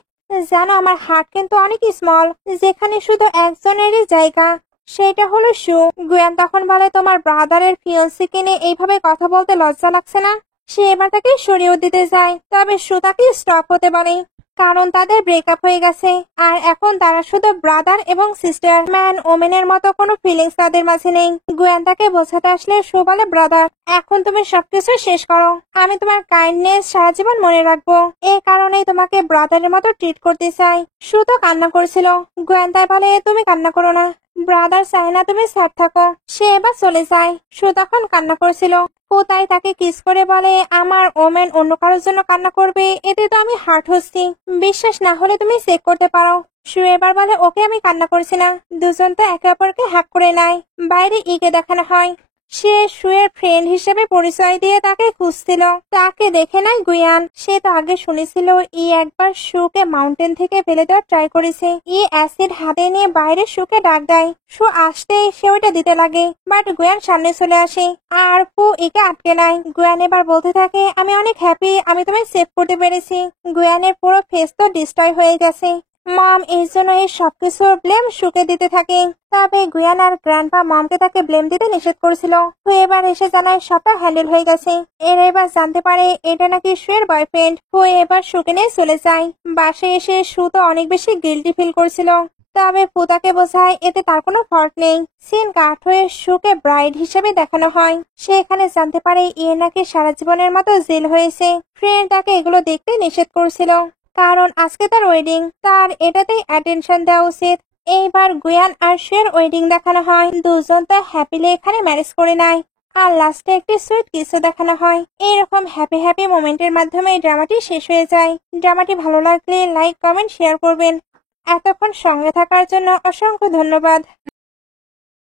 জানো আমার হার্ট কিন্তু অনেক স্মল, যেখানে শুধু একজনেরই জায়গা, সেটা হলো সু। গুয়ান তখন বলে তোমার ব্রাদারের ফিয়ন্সিকে নিয়ে এইভাবে কথা বলতে লজ্জা লাগছে না? সে এবার তাকে সরিয়েও দিতে যায়, তবে সু তাকে স্টপ হতে বলে, কারণ তাদের ব্রেকআপ হয়ে গেছে আর এখন তারা শুধু ব্রাদার এবং সিস্টার, ম্যান ওমেনের মতো কোনো ফিলিংস তাদের মাঝে নেই। গুয়ান তাকে বোঝাতে আসলে সু বলে ব্রাদার এখন তুমি সবকিছু শেষ করো, আমি তোমার কাইন্ডনেস সারা জীবন মনে রাখবো, এই কারণেই তোমাকে ব্রাদারের মতো ট্রিট করতে চাই। সু তো কান্না করছিল। গুয়ান তাই বলে তুমি কান্না করো না, ব্রাদার চায় না তুমি সৎ থাকো। সে এবার চলে যায়। সু তখন কান্না করছিল। কোথায় তাকে কিস করে বলে আমার ওমেন অন্য কারোর জন্য কান্না করবে, এতে তো আমি হার্ট হচ্ছি, বিশ্বাস না হলে তুমি চেক করতে পারো। সু এবার বলে ওকে আমি কান্না করছি না। দুজন তো একে অপরকে হ্যাক করে নেয়। বাইরে ইগে দেখানো হয়। সে সুয়ের ফ্রেন্ড হিসেবে পরিচয় দিয়ে তাকে খুঁজছিল। তাকে দেখে নাই গুয়ান। সে তো আগে শুনেছিল একবার সুকে মাউন্টেন থেকে ফেলে দেওয়ার ট্রাই করেছে। অ্যাসিড হাতে নিয়ে বাইরে সুকে ডাক দেয়। সু আসতেই সে ওইটা দিতে লাগে, বাট গুয়ান সামনে চলে আসে আর ফু একে আটকে নেয়। গুয়ান এবার বলতে থাকে আমি অনেক হ্যাপি আমি তোমায় সেভ করতে পেরেছি। গুয়ানের পুরো ফেস তো ডিস্ট্রয় হয়ে গেছে। মম এই জন্য এই সবকিছুর ব্লেম সুকে দিতে থাকে। তবে গুয়ান আর গ্র্যান্ডপা মমকে তাকে ব্লেম দিতে নিষেধ করেছিল। তো এবার এসে জানায় সবটা হ্যান্ডেল হয়ে গেছে। এরা এবার জানতে পারে এটা নাকি সুয়ের বয়ফ্রেন্ড। তো এবার সুকে নিয়ে চলে যায়। বাসায় এসে সু তো অনেক বেশি গিল্টি ফিল করছিল। তবে পুতাকে বোঝায় এতে তার কোনো ফল্ট নেই। সিন কাট হয়ে সুকে ব্রাইড হিসেবে দেখানো হয়। সে এখানে জানতে পারে নাকি সারা জীবনের মতো জেল হয়েছে। ফ্রেন্ড তাকে এগুলো দেখতে নিষেধ করছিল, কারণ আজকে তার ওয়েডিং, তার এটাতেই অ্যাটেনশন দেওয়া উচিত। এইবার গুয়ান আর সুয়ের ওয়েডিং দেখানো হয়। দুজন তো হ্যাপিলি এখানে ম্যারেজ করে নেয়। আর লাস্টে একটি সুইট কিসও দেখানো হয়। এইরকম হ্যাপি হ্যাপি মোমেন্টের মাধ্যমে এই ড্রামাটি শেষ হয়ে যায়। ড্রামাটি ভালো লাগলে লাইক কমেন্ট শেয়ার করবেন। এতক্ষণ সঙ্গে থাকার জন্য অসংখ্য ধন্যবাদ।